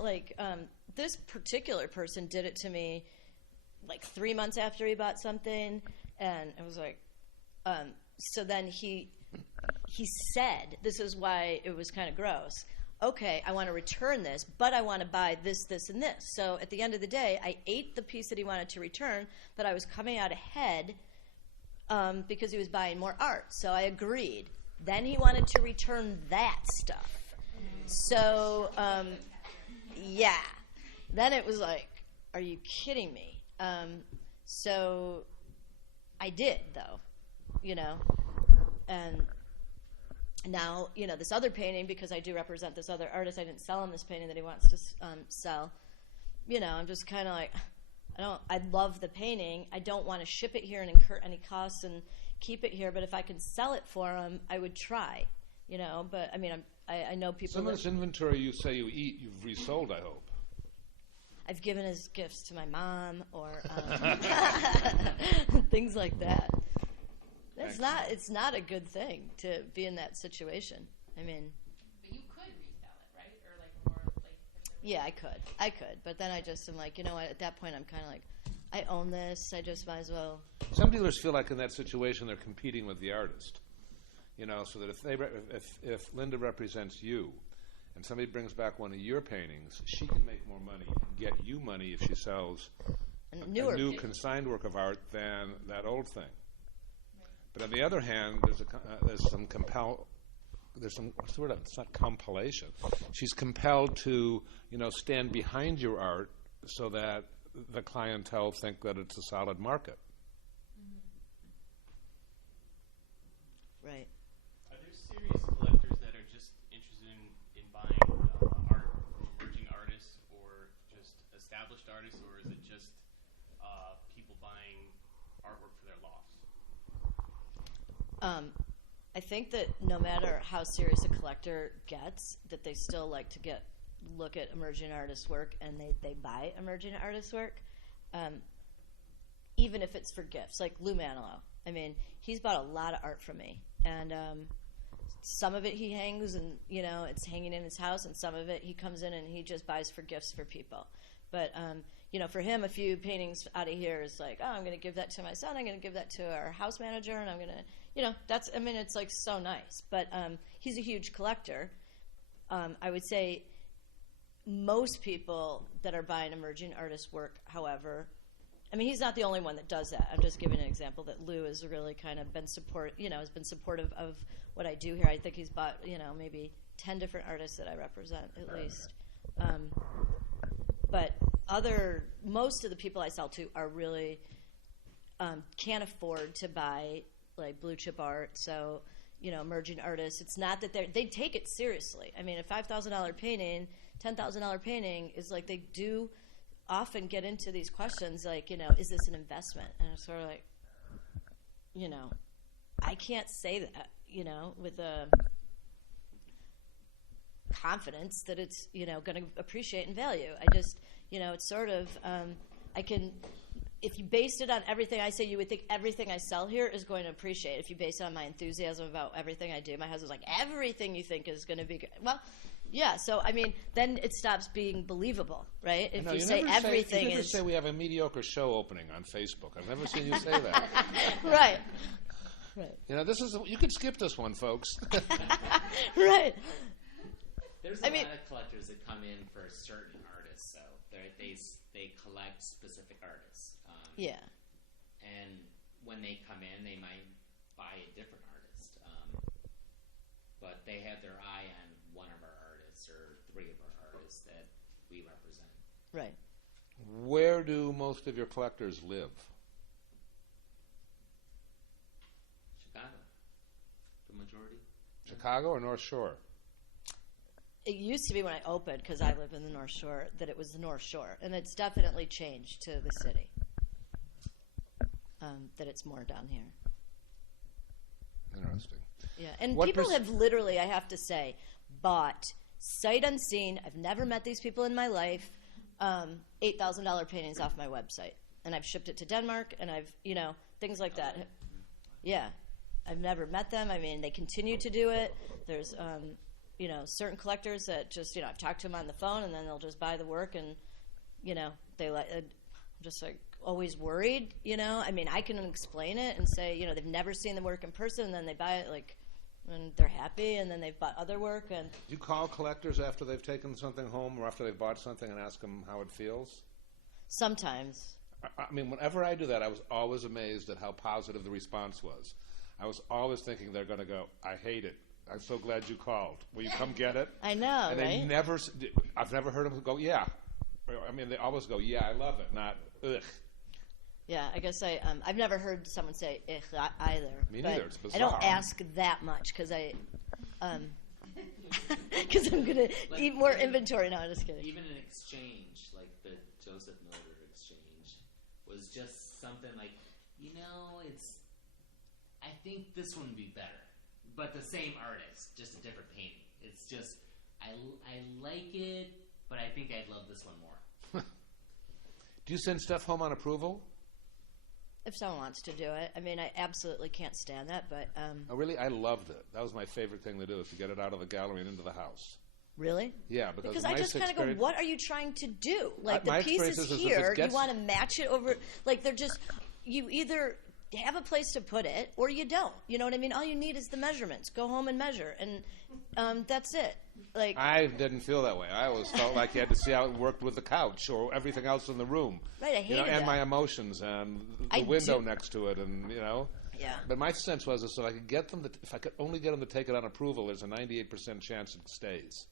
this particular person did it to me, like 3 months after he bought something, and it was like, so then he said, this is why it was kind of gross. Okay, I want to return this, but I want to buy this, this, and this. So at the end of the day, I ate the piece that he wanted to return, but I was coming out ahead because he was buying more art. So I agreed. Then he wanted to return that stuff. So, yeah. Then it was like, are you kidding me? So I did, though, and now, this other painting, because I do represent this other artist, I didn't sell him this painting that he wants to sell. I'm just kind of like, I love the painting. I don't want to ship it here and incur any costs and keep it here, but if I can sell it for him, I would try, but I mean, I know people. Some of this inventory you say you eat, you've resold, I hope. I've given as gifts to my mom or things like that. It's not a good thing to be in that situation. I mean, But you could resell it, right? Or like more like. yeah, I could, but then I just am like, what? At that point, I'm kind of like, I own this. I just might as well. Some dealers feel like in that situation they're competing with the artist. So that if Linda represents you, and somebody brings back one of your paintings, she can make more money and get you money if she sells a new consigned work of art than that old thing. But on the other hand, there's some what's the word? It's not compilation. She's compelled to stand behind your art so that the clientele think that it's a solid market. Right. Are there serious collectors that are just interested in buying art from emerging artists or just established artists, or is it just people buying artwork for their lofts? I think that no matter how serious a collector gets, that they still like to look at emerging artists' work, and they buy emerging artists' work, even if it's for gifts. Like Lou Manilow. I mean, he's bought a lot of art from me, and some of it he hangs, and it's hanging in his house, and some of it he comes in and he just buys for gifts for people. But for him, a few paintings out of here is like, oh, I'm going to give that to my son. I'm going to give that to our house manager, and I'm going to, it's like so nice. But he's a huge collector. I would say most people that are buying emerging artist work, however, I mean, he's not the only one that does that. I'm just giving an example that Lou has really kind of been has been supportive of what I do here. I think he's bought, maybe 10 different artists that I represent at least. But most of the people I sell to are really can't afford to buy like blue chip art. So, emerging artists. It's not that they take it seriously. I mean, a $5,000 painting, $10,000 painting is like they do often get into these questions like, is this an investment? And I'm sort of like, I can't say that, with a confidence that it's, going to appreciate in value. I just, it's sort of, if you based it on everything I say, you would think everything I sell here is going to appreciate. If you base it on my enthusiasm about everything I do, my husband's like, everything you think is going to be good. Well, yeah, so, I mean, then it stops being believable, right? If you say everything you never is... say we have a mediocre show opening on Facebook. I've never seen you say that. Right. You could skip this one, folks. Right. There's a lot of collectors that come in for certain artists, so they collect specific artists. Yeah. And when they come in, they might buy a different artist, but they have their eye on one of our artists or three of our artists that we represent. Right. Where do most of your collectors live? Chicago, the majority. Chicago or North Shore? it used to be when I opened, because I live in the North Shore, that it was the North Shore, and it's definitely changed to the city. That it's more down here. Interesting. Yeah, and What people have literally, I have to say, bought sight unseen. I've never met these people in my life. $8,000 paintings off my website, and I've shipped it to Denmark, and I've things like that. Yeah, I've never met them. I mean, they continue to do it. There's certain collectors that just I've talked to them on the phone, and then they'll just buy the work, and they I'm just like always worried. I mean, I can explain it and say they've never seen the work in person, and then they buy it and they're happy, and then they've bought other work. And Do you call collectors after they've taken something home or after they've bought something and ask them how it feels? sometimes. I mean, whenever I do that, I was always amazed at how positive the response was. I was always thinking they're going to go, I hate it. I'm so glad you called. Will you come get it? I know, and right? I've never heard them go, yeah. I mean, they always go, yeah, I love it, not, ugh. Yeah, I guess I've never heard someone say "ich" either. Me but neither. It's bizarre. I don't ask that much because because I'm gonna eat more inventory. No, I'm just kidding. Even an exchange, like the Joseph Noder exchange, was just something like, I think this one would be better. But the same artist, just a different painting. It's just, I like it, but I think I'd love this one more. Do you send stuff home on approval? If someone wants to do it, I mean, I absolutely can't stand that. But Oh, really? I loved it. That was my favorite thing to do, is to get it out of the gallery and into the house. really, Yeah, because I just kind of go, what are you trying to do? Like my the piece experience is is if it here, gets- you want to match it over. Like they're just, you either have a place to put it or you don't. You know what I mean? All you need is the measurements. Go home and measure, and that's it. Like I didn't feel that way. I always felt like you had to see how it worked with the couch or everything else in the room. Right, I hated and that. my emotions and the I window do- next to it, and Yeah. But my sense was is that I could get them if I could only get them to take it on approval, there's a 98% chance it stays.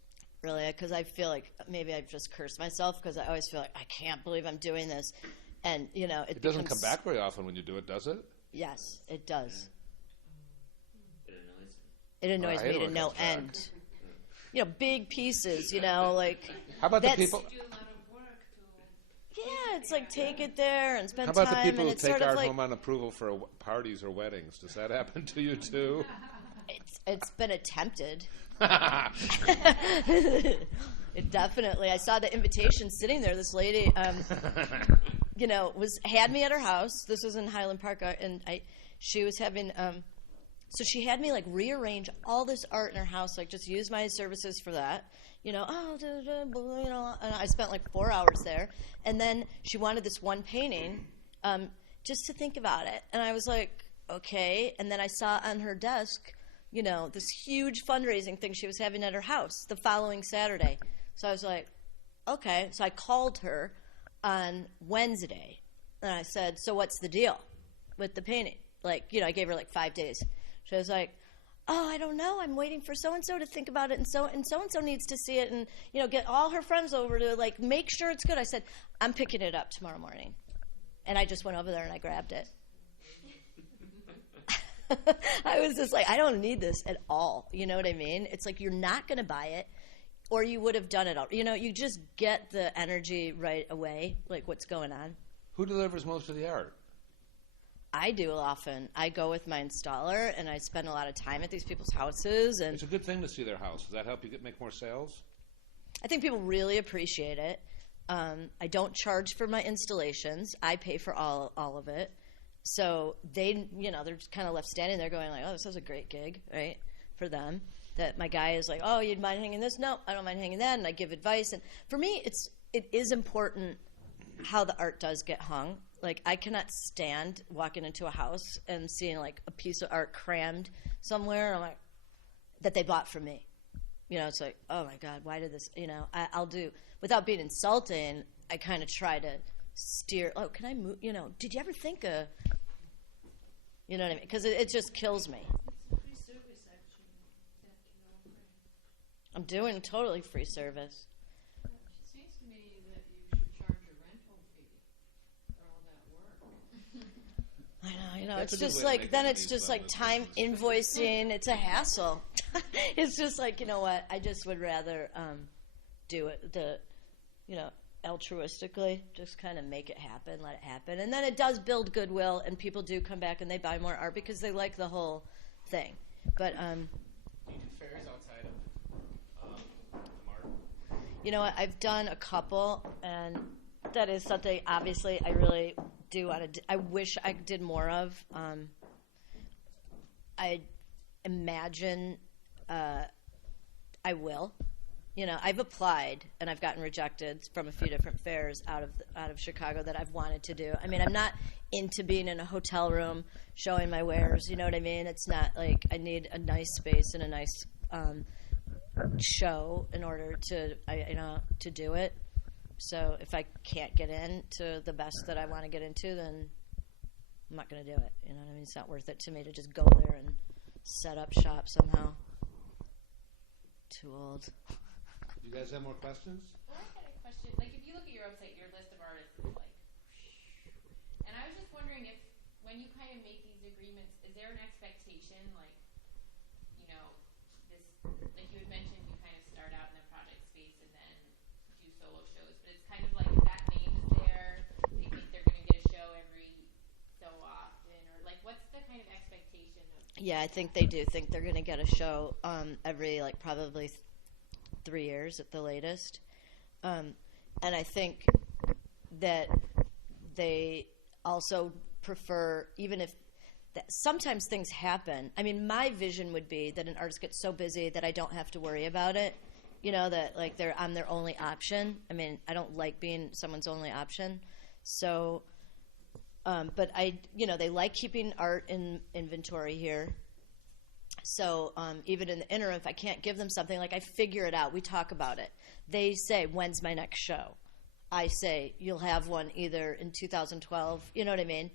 Really, because I feel like maybe I've just cursed myself because I always feel like I can't believe I'm doing this, and It doesn't come back very often when you do it, does it? Yes, it does. It annoys me. It annoys I hate me it to when it no comes back. end. Big pieces. Like How about the that's- people? Do a lot of work to. Yeah, it's like take it there and spend How about the time, people and who it's take sort of art like home on approval for parties or weddings? Does that happen to you too? it's been attempted. It definitely. I saw the invitation sitting there. This lady, had me at her house. This was in Highland Park, and she was having. So she had me like rearrange all this art in her house, like just use my services for that. And I spent like 4 hours there, and then she wanted this one painting, just to think about it, and I was like, okay. And then I saw on her desk, this huge fundraising thing she was having at her house the following Saturday. So I was like, okay. So I called her on Wednesday, and I said, so what's the deal with the painting? Like, I gave her like 5 days. She was like, oh, I don't know. I'm waiting for so-and-so to think about it, and so-and-so needs to see it, and, get all her friends over to, like, make sure it's good. I said, I'm picking it up tomorrow morning. And I just went over there and I grabbed it. I was just like, I don't need this at all. You know what I mean? It's like you're not going to buy it, or you would have done it all. You just get the energy right away, like what's going on. Who delivers most of the art? I do often. I go with my installer, and I spend a lot of time at these people's houses. And It's a good thing to see their house. Does that help you make more sales? I think people really appreciate it. I don't charge for my installations. I pay for all of it. So they're just kind of left standing there going like, oh, this is a great gig, right, for them. That my guy is like, oh, you'd mind hanging this? No, I don't mind hanging that. And I give advice. And for me, it is important how the art does get hung. Like, I cannot stand walking into a house and seeing, like, a piece of art crammed somewhere. And I'm like, that they bought from me. It's like, oh, my God, why did this? I'll do, without being insulting, I kind of try to steer, oh, can I move? Did you ever think of, you know what I mean? Because it just kills me. Free service, actually. I'm doing totally free service. It seems to me that you should charge a rental fee for all that work. I know, That's it's a good just way to like, make then it it's easy just on like the time business. invoicing. It's a hassle. It's just like, you know what? I just would rather do it altruistically, just kind of make it happen, let it happen. And then it does build goodwill, and people do come back and they buy more art because they like the whole thing. But Do you do fairs outside of the art? you know what? I've done a couple, and that is something, obviously, I really do want to I wish I did more of. I imagine I will. You know, I've applied and I've gotten rejected from a few different fairs out of Chicago that I've wanted to do. I mean, I'm not into being in a hotel room showing my wares. You know what I mean? It's not like I need a nice space and a nice show in order to do it. So if I can't get into the best that I want to get into, then I'm not going to do it. You know what I mean? It's not worth it to me to just go there and set up shop somehow. Too old. You guys have more questions? Well, I had a question. Like, if you look at your website, your list of artists is like, and I was just wondering if, when you kind of make these agreements, is there an expectation, like, you know, this, like you had mentioned, you kind of start out in the project space and then do solo shows, but it's kind of like if that name is there, they think they're going to get a show every so often, or like, what's the kind of expectation of? Yeah, I think they do think they're going to get a show every, like, probably 3 years at the latest. And I think that they also prefer, even if sometimes things happen. I mean, my vision would be that an artist gets so busy that I don't have to worry about it. You know, that like I'm their only option. I mean, I don't like being someone's only option. So, but they like keeping art in inventory here. So even in the interim, if I can't give them something, like I figure it out. We talk about it. They say, when's my next show? I say, you'll have one either in 2012, you know what I mean?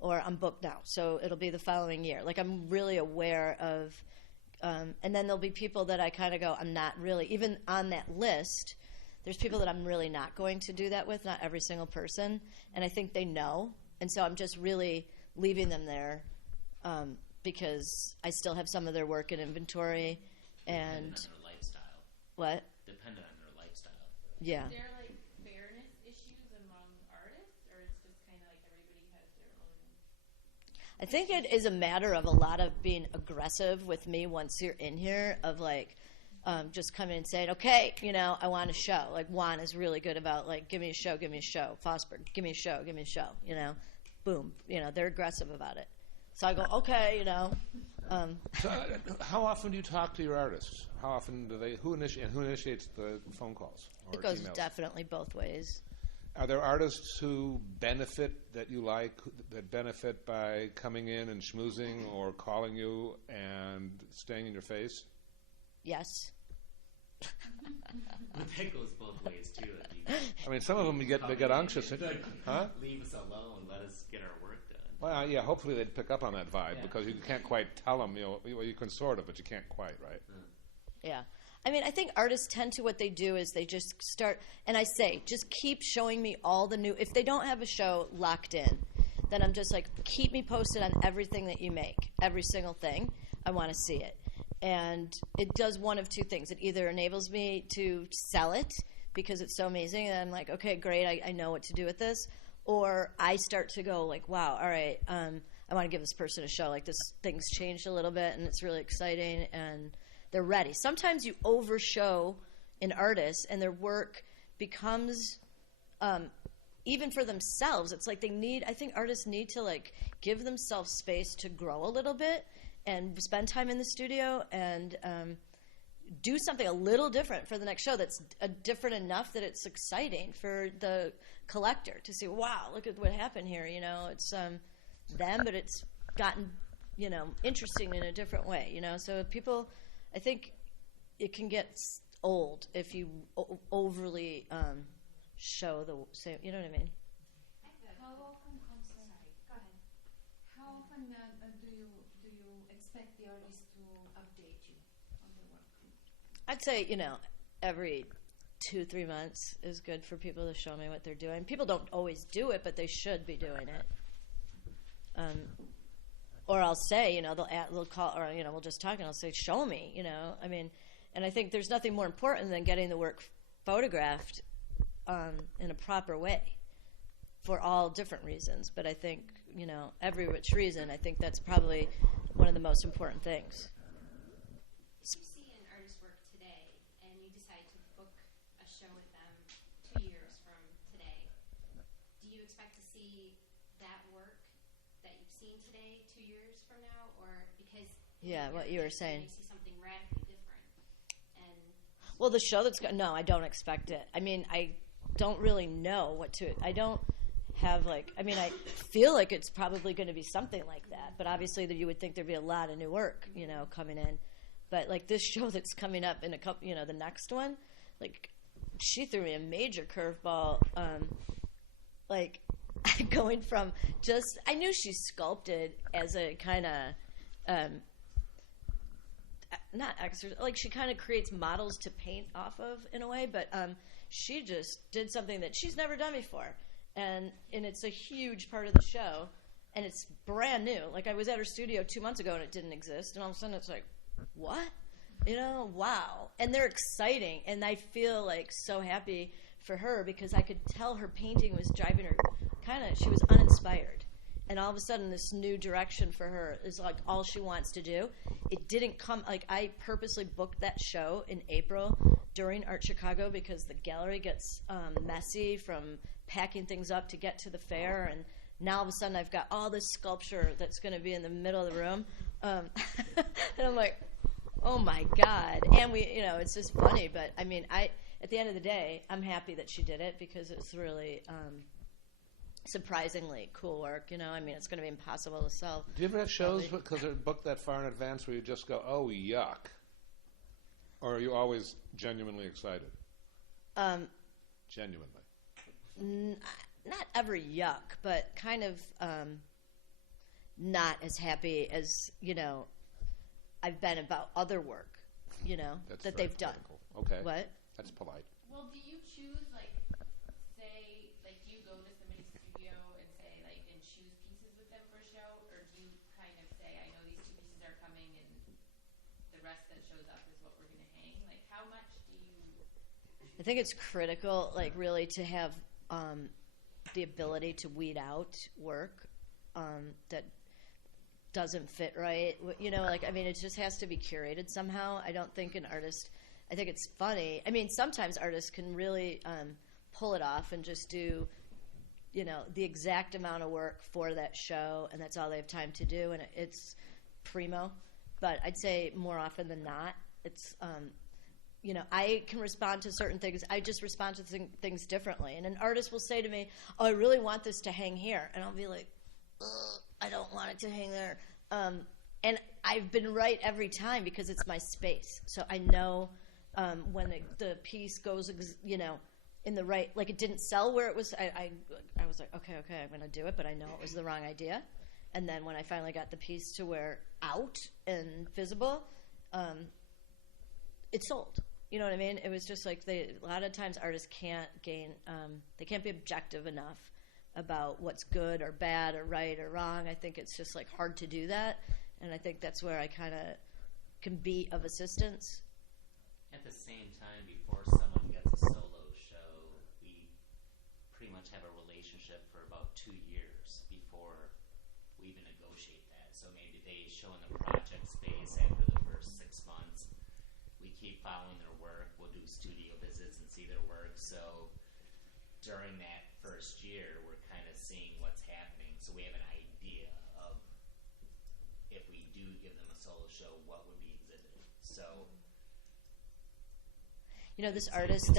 Or I'm booked now, so it'll be the following year. Like I'm really aware of, and then there'll be people that I kind of go, I'm not really, even on that list, there's people that I'm really not going to do that with, not every single person. And I think they know. And so I'm just really leaving them there. Because I still have some of their work in inventory, and Dependent on their lifestyle. what? Dependent on their lifestyle. Yeah. Is there like fairness issues among artists, or it's just kind of like everybody has their own? I think it is a matter of a lot of being aggressive with me once you're in here, of like just coming and saying, okay, I want a show. Like Juan is really good about like, give me a show. Fosberg, give me a show. Boom. They're aggressive about it. So I go, okay, So, how often do you talk to your artists? How often do they? Who initiates the phone calls or it goes emails? definitely both ways. Are there artists who benefit that you like, that benefit by coming in and schmoozing or calling you and staying in your face? Yes. But that goes both ways too. I mean, some of them they get anxious. Huh? Leave us alone. Let us get our work done. Well, yeah. Hopefully they'd pick up on that vibe because you can't quite tell them. You can sort of, but you can't quite, right? Yeah. I mean, I think artists tend to, what they do is they just start, and I say, just keep showing me all the new, if they don't have a show locked in, then I'm just like, keep me posted on everything that you make, every single thing. I want to see it. And it does one of two things. It either enables me to sell it because it's so amazing, and I'm like, okay, great, I know what to do with this. Or I start to go like, wow, all right, I want to give this person a show. Like this thing's changed a little bit, and it's really exciting, and they're ready. Sometimes you overshow an artist, and their work becomes, even for themselves, it's like I think artists need to like give themselves space to grow a little bit and spend time in the studio and do something a little different for the next show that's different enough that it's exciting for the collector to see, wow, look at what happened here. It's them, but it's gotten, interesting in a different way, So people, I think it can get old if you overly show the same, you know what I mean? How often, go ahead. How often do you expect the artist to update you on their work? I'd say, every 2-3 months is good for people to show me what they're doing. People don't always do it, but they should be doing it. or I'll say, you know, they'll call, or, you know, we'll just talk and I'll say, show me, you know, I mean, and I think there's nothing more important than getting the work photographed in a proper way for all different reasons. But I think, you know, every which reason, I think that's probably one of the most important things. If you see an artist's work today and you decide to book a show with them 2 years from today, do you expect to see that work that you've seen today 2 years from now, or because What you were saying. you see something radically different? And Well, the show no, I don't expect it. I mean, I don't really know what to. I don't have I feel like it's probably going to be something like that. But obviously, you would think there'd be a lot of new work, you know, coming in. But like this show that's coming up in a couple, you know, the next one, like she threw me a major curveball. Going from just, I knew she sculpted as a kind of, not exercise, like she kind of creates models to paint off of in a way, but she just did something that she's never done before. And it's a huge part of the show, and it's brand new. Like I was at her studio 2 months ago and it didn't exist, and all of a sudden it's like, what? You know, wow. And they're exciting, and I feel like so happy for her because I could tell her painting was driving her she was uninspired. And all of a sudden this new direction for her is like all she wants to do. It didn't come, like I purposely booked that show in April during Art Chicago because the gallery gets messy from packing things up to get to the fair, and now all of a sudden I've got all this sculpture that's going to be in the middle of the room. And I'm like, oh my God. And it's just funny, but I mean, at the end of the day, I'm happy that she did it because it's really surprisingly cool work. You know, I mean, it's going to be impossible to sell. Do you ever have shows because they're booked that far in advance where you just go, oh, yuck? Or are you always genuinely excited? Genuinely. Not ever yuck, but kind of not as happy as, you know, I've been about other work, you know, that they've done. Okay. What? That's polite. Well, do you choose, say, do you go to somebody's studio and say, and choose pieces with them for a show? Or do you kind of say, I know these 2 pieces are coming and the rest that shows up is what we're going to hang? How much do you... I think it's critical, really to have the ability to weed out work that doesn't fit right. You know, it just has to be curated somehow. I don't think an artist... I think it's funny. I mean, sometimes artists can really pull it off and just do, you know, the exact amount of work for that show, and that's all they have time to do, and it's primo. But I'd say more often than not, it's, you know, I can respond to certain things. I just respond to things differently. And an artist will say to me, oh, I really want this to hang here. And I'll be like, I don't want it to hang there. And I've been right every time because it's my space. So I know... when the piece goes, you know, in the right, it didn't sell where it was, I was like, okay, I'm going to do it, but I know it was the wrong idea. And then when I finally got the piece to where out and visible, it sold. You know what I mean? It was just a lot of times artists can't they can't be objective enough about what's good or bad or right or wrong. I think it's just hard to do that. And I think that's where I kind of can be of assistance. At the same time, before someone gets a solo show, we pretty much have a relationship for about 2 years before we even negotiate that. So maybe they show in the project space after the first 6 months. We keep following their work. We'll do studio visits and see their work. So during that first year, we're kind of seeing what's happening. So we have an idea of if we do give them a solo show, what would be exhibited. So... You know, this artist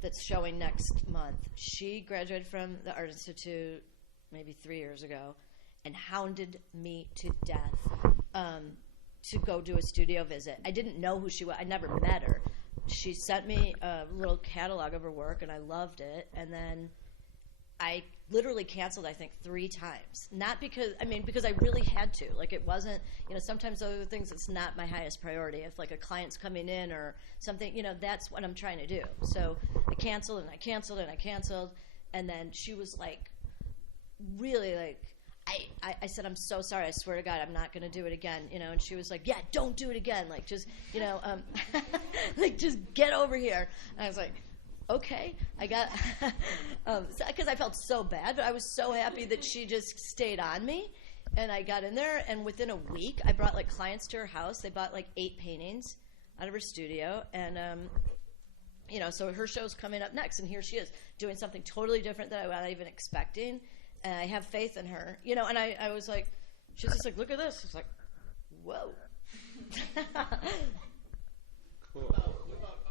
that's showing next month, she graduated from the Art Institute maybe 3 years ago and hounded me to death to go do a studio visit. I didn't know who she was. I never met her. She sent me a little catalog of her work, and I loved it. And then I literally canceled, I think, 3 times. Not because I really had to. It wasn't, you know, sometimes other things, it's not my highest priority. If, a client's coming in or something, you know, that's what I'm trying to do. So I canceled, and I canceled, and I canceled. And then she was, really, I said, I'm so sorry. I swear to God, I'm not going to do it again. And she was like, yeah, don't do it again. Like, just, like, just get over here. And I was like, okay. I got, because I felt so bad, but I was so happy that she just stayed on me. And I got in there, and within a week, I brought, like, clients to her house. They bought, like, 8 paintings out of her studio. And, so her show's coming up next, and here she is doing something totally different that I was not even expecting. And I have faith in her, and I was like, she's just like, look at this. It's like, whoa. Cool. What about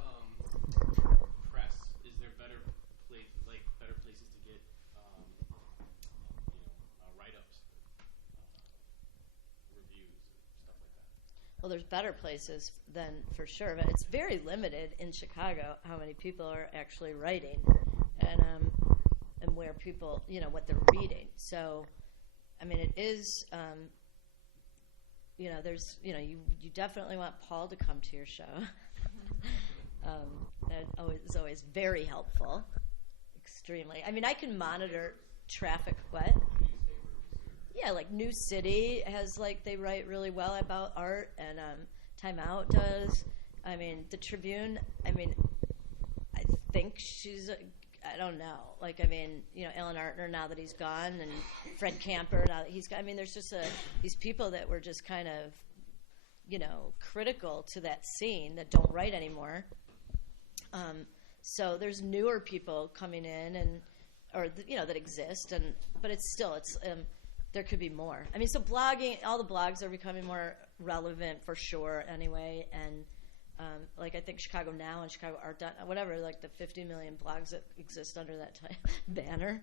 press? Is there better places to get write-ups, reviews, stuff like that? Well, there's better places than for sure, but it's very limited in Chicago how many people are actually writing, and where people, what they're reading. So, I mean, it is, there's, you definitely want Paul to come to your show. That is always very helpful, extremely. I mean, I can monitor traffic. What? Yeah, like New City has, like, they write really well about art, and Time Out does. I mean, the Tribune, I mean, I think she's, I don't know. Like, I mean, Alan Artner, now that he's gone, and Fred Camper, now that he's gone. I mean, there's just these people that were just kind of, critical to that scene that don't write anymore. So there's newer people coming in, that exist, but it's there could be more. I mean, so blogging, all the blogs are becoming more relevant for sure anyway, and like I think Chicago Now and Chicago Art, whatever, like the 50 million blogs that exist under that banner,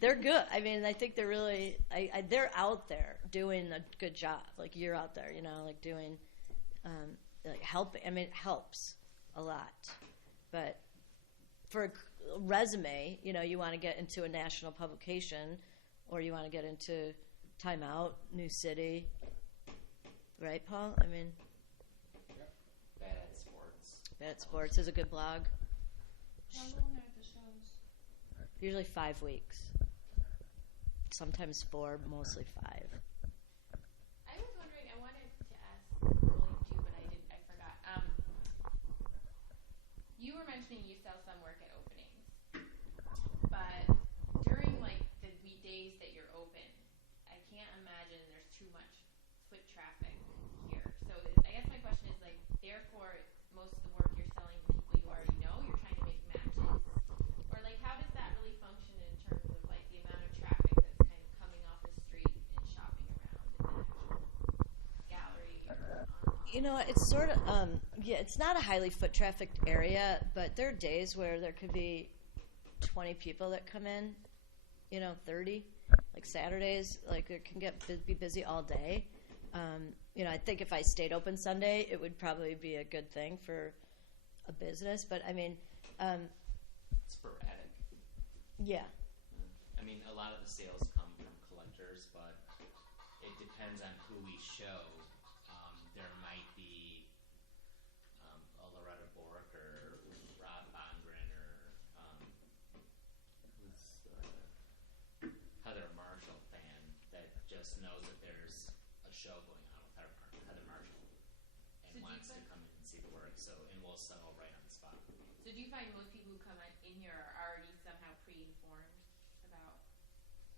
they're good. I mean, I think they're really, they're out there doing a good job. Like, you're out there, like doing, like helping. I mean, it helps a lot. But for a resume, you want to get into a national publication, or you want to get into Time Out, New City, right, Paul? I mean, Bad Sports is a good blog. How long are the shows? Usually 5 weeks. Sometimes 4, mostly 5. I was wondering, I wanted to ask William too, but I forgot. You were mentioning you sell some work at openings, but during, like, the weekdays that you're open, I can't imagine there's too much foot traffic here. So I guess my question is, like, therefore, most of the work you're selling to people you already know, you're trying to make matches? Or, like, how does that really function in terms of, like, the amount of traffic that's kind of coming off the street and shopping around in the actual gallery or online? It's sort of, it's not a highly foot trafficked area, but there are days where there could be 20 people that come in, 30. Like Saturdays, like, it can be busy all day. I think if I stayed open Sunday, it would probably be a good thing for a business. But, I mean, Sporadic. Yeah. I mean, a lot of the sales come from collectors, but it depends on who we show. There might be a Loretta Bork or Rob Bongren or who's Heather Marshall fan that just knows that there's a show going on with Heather Marshall and wants to come in and see the work. And we'll settle right on the spot. So do you find most people who come in here are already somehow pre-informed about,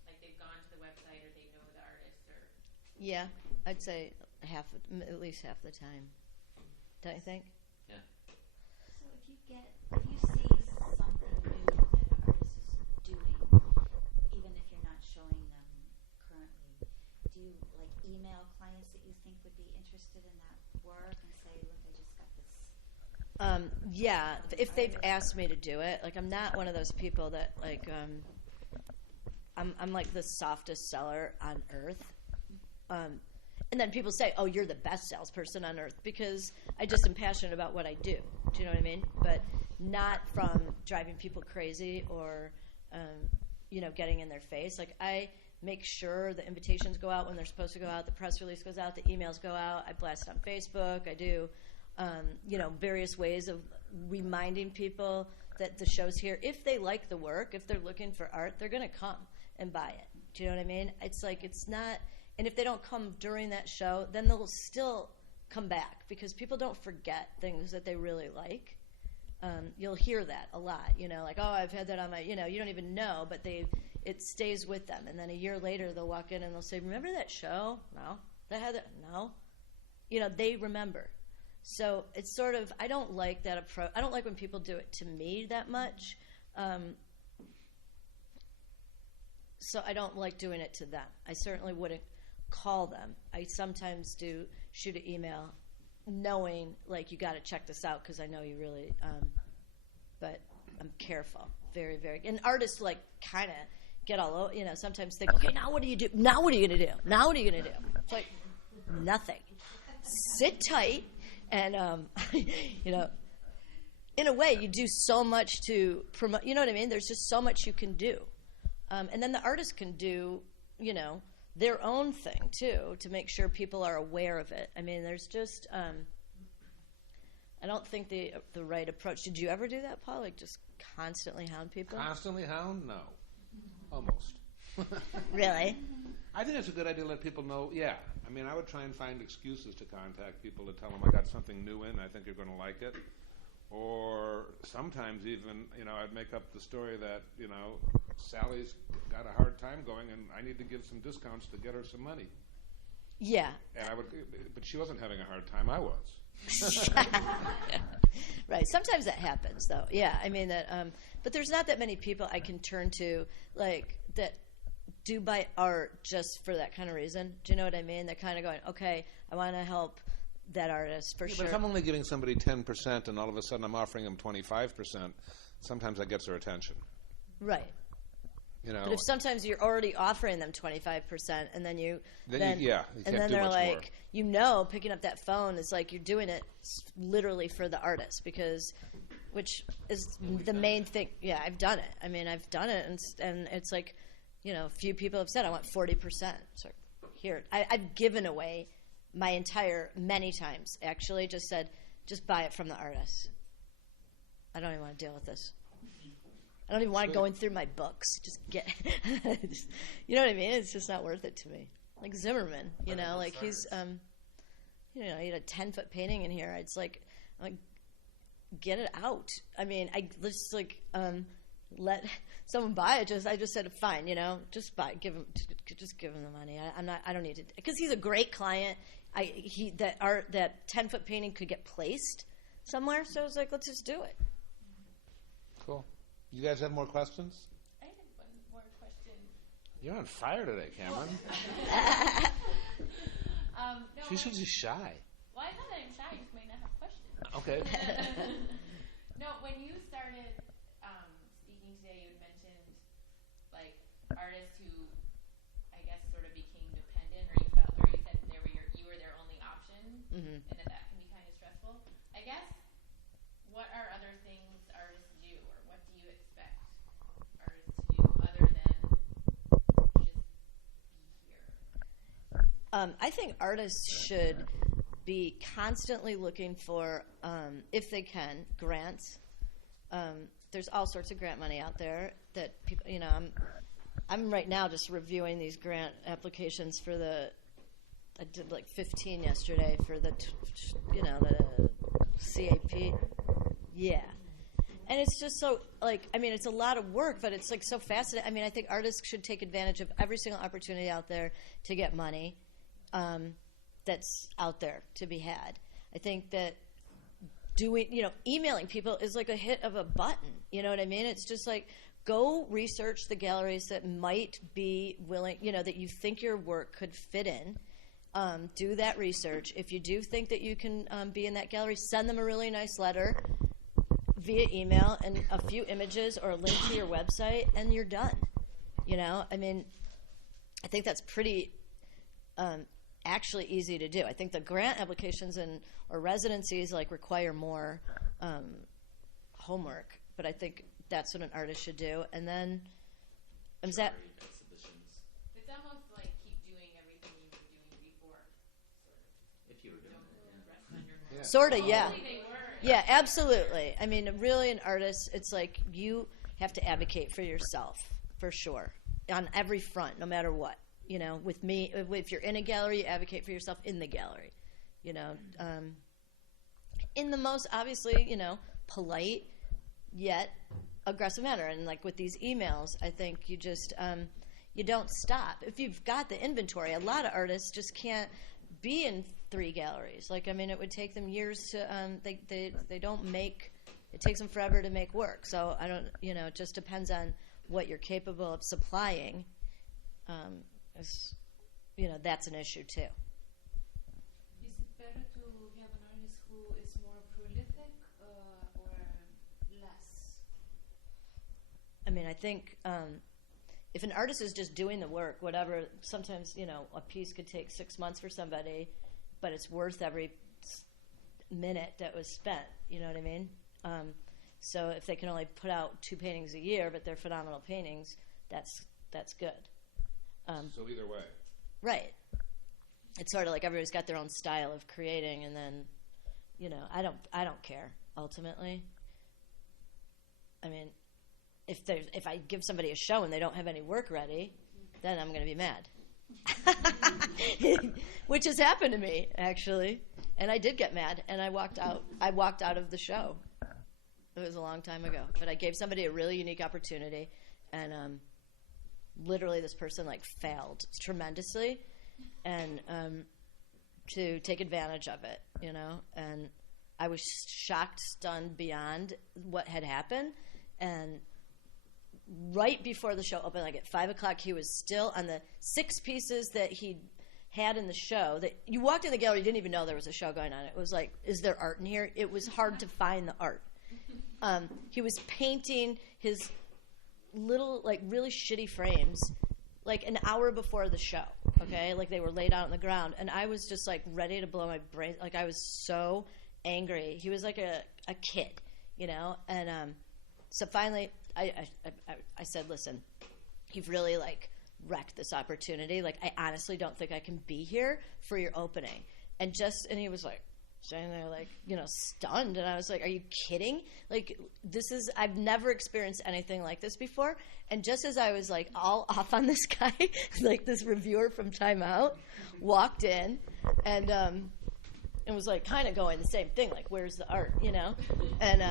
like, they've gone to the website or they know the artist, or? Yeah, I'd say at least half the time. Don't you think? Yeah. So if you see something new that an artist is doing, even if you're not showing them currently, do you, like, email clients that you think would be interested in that work and say, look, I just got this? Yeah, if they've asked me to do it. Like, I'm not one of those people that, like, I'm like the softest seller on earth. And then people say, oh, you're the best salesperson on earth, because I just am passionate about what I do. Do you know what I mean? But not from driving people crazy or, getting in their face. Like, I make sure the invitations go out when they're supposed to go out, the press release goes out, the emails go out, I blast it on Facebook, I do, various ways of reminding people that the show's here. If they like the work, if they're looking for art, they're going to come and buy it. Do you know what I mean? It's like it's not. And if they don't come during that show, then they'll still come back because people don't forget things that they really like. You'll hear that a lot, like, oh, I've had that on my, you don't even know, but it stays with them. And then a year later, they'll walk in and they'll say, remember that show? No. That had that? No. They remember. So it's sort of, I don't like that approach. I don't like when people do it to me that much. So I don't like doing it to them. I certainly wouldn't call them. I sometimes do shoot an email knowing, like, you got to check this out because I know you really, but I'm careful, very, very. And artists, like, kind of get all over, sometimes think, okay, now what do you do? Now what are you going to do? Now what are you going to do? It's like, nothing. Sit tight and, in a way, you do so much to promote, you know what I mean? There's just so much you can do. And then the artist can do, their own thing, too, to make sure people are aware of it. I mean, there's just, I don't think the right approach. Did you ever do that, Paul? Like, just constantly hound people? Constantly hound? No. Almost. Really? I think it's a good idea to let people know, yeah. I mean, I would try and find excuses to contact people to tell them I got something new in, I think you're going to like it. Or sometimes even, I'd make up the story that, Sally's got a hard time going and I need to give some discounts to get her some money. Yeah. And but she wasn't having a hard time, I was. Right. Sometimes that happens, though. Yeah. I mean, but there's not that many people I can turn to, like, that do buy art just for that kind of reason. Do you know what I mean? They're kind of going, okay, I want to help that artist for sure. But if I'm only giving somebody 10% and all of a sudden I'm offering them 25%, sometimes that gets their attention. Right. But if sometimes you're already offering them 25%, and then you can't they're like, more. Picking up that phone is like you're doing it literally for the artist which is the main thing. Yeah, I've done it. I mean, I've done it, and it's like, a few people have said I want 40%. So here, I've given away many times actually. Just said, just buy it from the artist. I don't even want to deal with this. I don't even want to go in through my books. Just get, you know what I mean? It's just not worth it to me. Like Zimmerman, like he's, he had a 10-foot painting in here. It's like, get it out. I mean, I just let someone buy it. I just said, fine, just buy it. Just give him the money. I don't need to, because he's a great client. That 10-foot painting could get placed somewhere. So I was like, let's just do it. Cool. You guys have more questions? I have one more question. You're on fire today, Cameron. No, She's usually shy. Well, I'm not that I'm shy. I just might not have questions. Okay. No, when you started speaking today, you had mentioned like artists who, I guess, sort of became dependent, or you said you were their only option, and that can be kind of stressful. I guess, what are other things artists do, or what do you expect artists to do other than just be here? I think artists should be constantly looking for, if they can, grants. There's all sorts of grant money out there that people, I'm right now just reviewing these grant applications for I did like 15 yesterday for the CAP. Yeah. And it's just so, it's a lot of work, but it's so fascinating. I mean, I think artists should take advantage of every single opportunity out there to get money that's out there to be had. I think that emailing people is like a hit of a button. You know what I mean? It's just like, go research the galleries that might be willing, that you think your work could fit in. Do that research. If you do think that you can be in that gallery, send them a really nice letter via email and a few images or a link to your website, and you're done. I mean, I think that's pretty actually easy to do. I think the grant applications or residencies require more homework, but I think that's what an artist should do. And then, Exhibitions. It's almost like keep doing everything you were doing before. If you were doing it, yeah. Sort of, yeah. Hopefully they were. Yeah, absolutely. I mean, really, an artist, it's like you have to advocate for yourself, for sure. on every front, no matter what. You know, with me, if you're in a gallery, you advocate for yourself in the gallery. You know, in the most, obviously, you know, polite yet aggressive manner. And like with these emails, I think you just you don't stop. If you've got the inventory, a lot of artists just can't be in 3 galleries. Like, I mean, it would take them years to they don't make. It takes them forever to make work. So I don't, you know, it just depends on what you're capable of supplying. You know, that's an issue too. Is it better to have an artist who is more prolific or less? I mean, I think if an artist is just doing the work, whatever, sometimes, you know, a piece could take 6 months for somebody, but it's worth every minute that was spent. You know what I mean? So if they can only put out 2 paintings a year, but they're phenomenal paintings, that's good. So either way. Right. It's sort of like everybody's got their own style of creating, and then, you know, I don't care ultimately. I mean, if I give somebody a show and they don't have any work ready, then I'm going to be mad. Which has happened to me actually, and I did get mad, and I walked out of the show. It was a long time ago, but I gave somebody a really unique opportunity, and literally this person like failed tremendously, and to take advantage of it, you know. And I was shocked, stunned beyond what had happened. And right before the show opened, like at 5 o'clock, he was still on the 6 pieces that he had in the show. That you walked in the gallery, you didn't even know there was a show going on. It was like, is there art in here? It was hard to find the art. He was painting his little, like, really shitty frames like an hour before the show, okay? Like, they were laid out on the ground, and I was just like ready to blow my brain. Like, I was so angry. He was like a kid, you know. And so finally I said, listen, you've really like wrecked this opportunity. Like, I honestly don't think I can be here for your opening. And he was like standing there like, you know, stunned. And I was like, are you kidding? Like, I've never experienced anything like this before. And just as I was like all off on this guy, like this reviewer from Time Out walked in and was like kind of going the same thing, like, where's the art, you know? And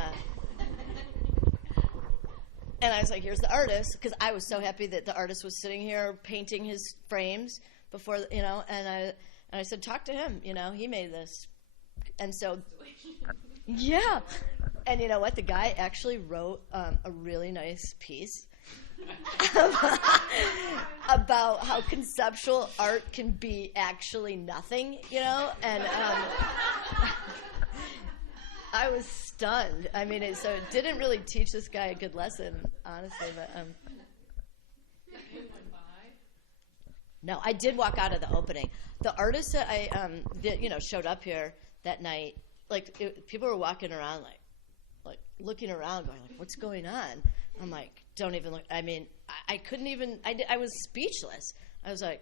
I was like, here's the artist, because I was so happy that the artist was sitting here painting his frames before, you know, and I said, talk to him, you know, he made this. And so, yeah. And you know what? The guy actually wrote a really nice piece about how conceptual art can be actually nothing, you know? And I was stunned. I mean, so it didn't really teach this guy a good lesson, honestly. But no, I did walk out of the opening. The artist that I showed up here that night, like, people were walking around like looking around, going like, "What's going on?" I'm like, "Don't even look." I mean, I couldn't even. I was speechless. I was like,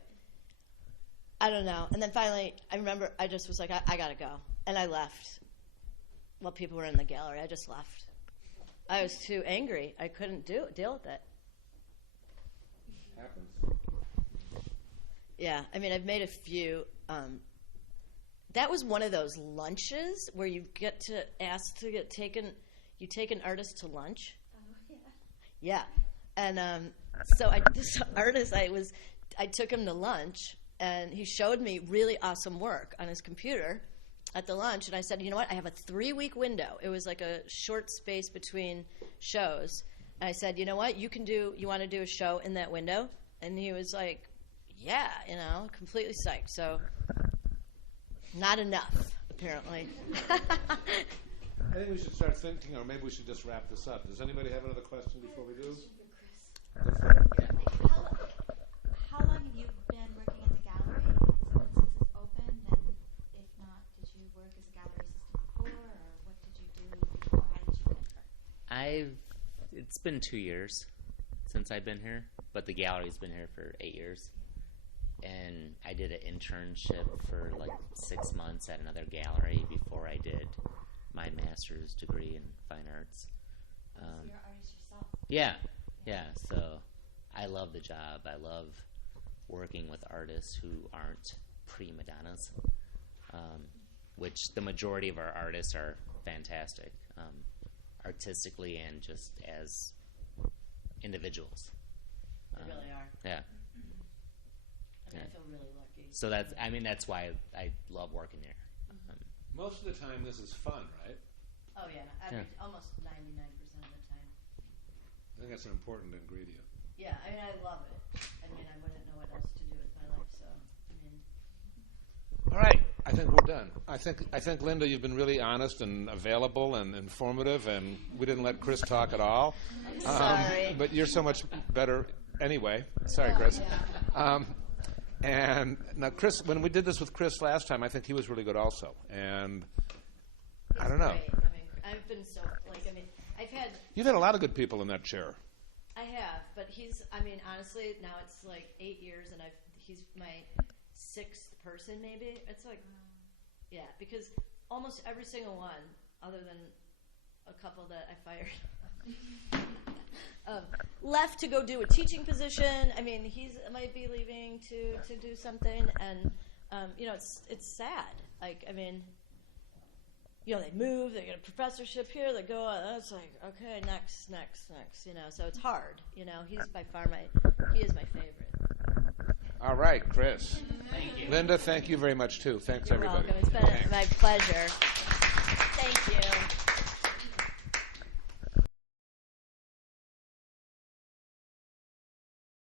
I don't know. And then finally, I remember I just was like, I gotta go, and I left. While people were in the gallery, I just left. I was too angry. I couldn't deal with it. Happens. Yeah, I mean, I've made a few. That was one of those lunches where you get to ask to get taken. You take an artist to lunch. Oh, yeah. Yeah, and so this artist, I took him to lunch, and he showed me really awesome work on his computer at the lunch, and I said, you know what? I have a 3-week window. It was like a short space between shows, and I said, you know what? You want to do a show in that window? And he was like, yeah, you know, completely psyched. So, not enough, apparently. I think we should start thinking, or maybe we should just wrap this up. Does anybody have another question before we do? How long have you been working at the gallery? Since it's opened, and if not, did you work as a gallery assistant before, or what did you do before? How did you enter? It's been 2 years since I've been here, but the gallery's been here for 8 years. And I did an internship for like 6 months at another gallery before I did my master's degree in fine arts. So you're an artist yourself? Yeah. So I love the job. I love working with artists who aren't prima donnas, which the majority of our artists are fantastic, artistically and just as individuals. They really are. Yeah. I feel really lucky. So that's why I love working there. Most of the time, this is fun, right? Oh yeah, almost 99% of the time. I think that's an important ingredient. Yeah, I mean, I love it. I mean, I wouldn't know what else to do with my life. So, I mean, All right, I think we're done. I think Linda, you've been really honest and available and informative, and we didn't let Chris talk at all. Sorry. But you're so much better anyway. Sorry, Chris. And now, Chris, when we did this with Chris last time, I think he was really good also. And I don't know. great. I mean, I've been so I've had. You've had a lot of good people in that chair. I have, but honestly, now it's like 8 years, and he's my 6th person, maybe. It's like, yeah, because almost every single one, other than a couple that I fired, left to go do a teaching position. I mean, he might be leaving to do something, and it's sad. Like, I mean, they move, they get a professorship here, they go on. It's like, okay, next. So it's hard. He's by far he is my favorite. All right, Chris. Thank you. Linda, thank you very much, too. Thanks, You're everybody. welcome. It's been my pleasure. Thank you.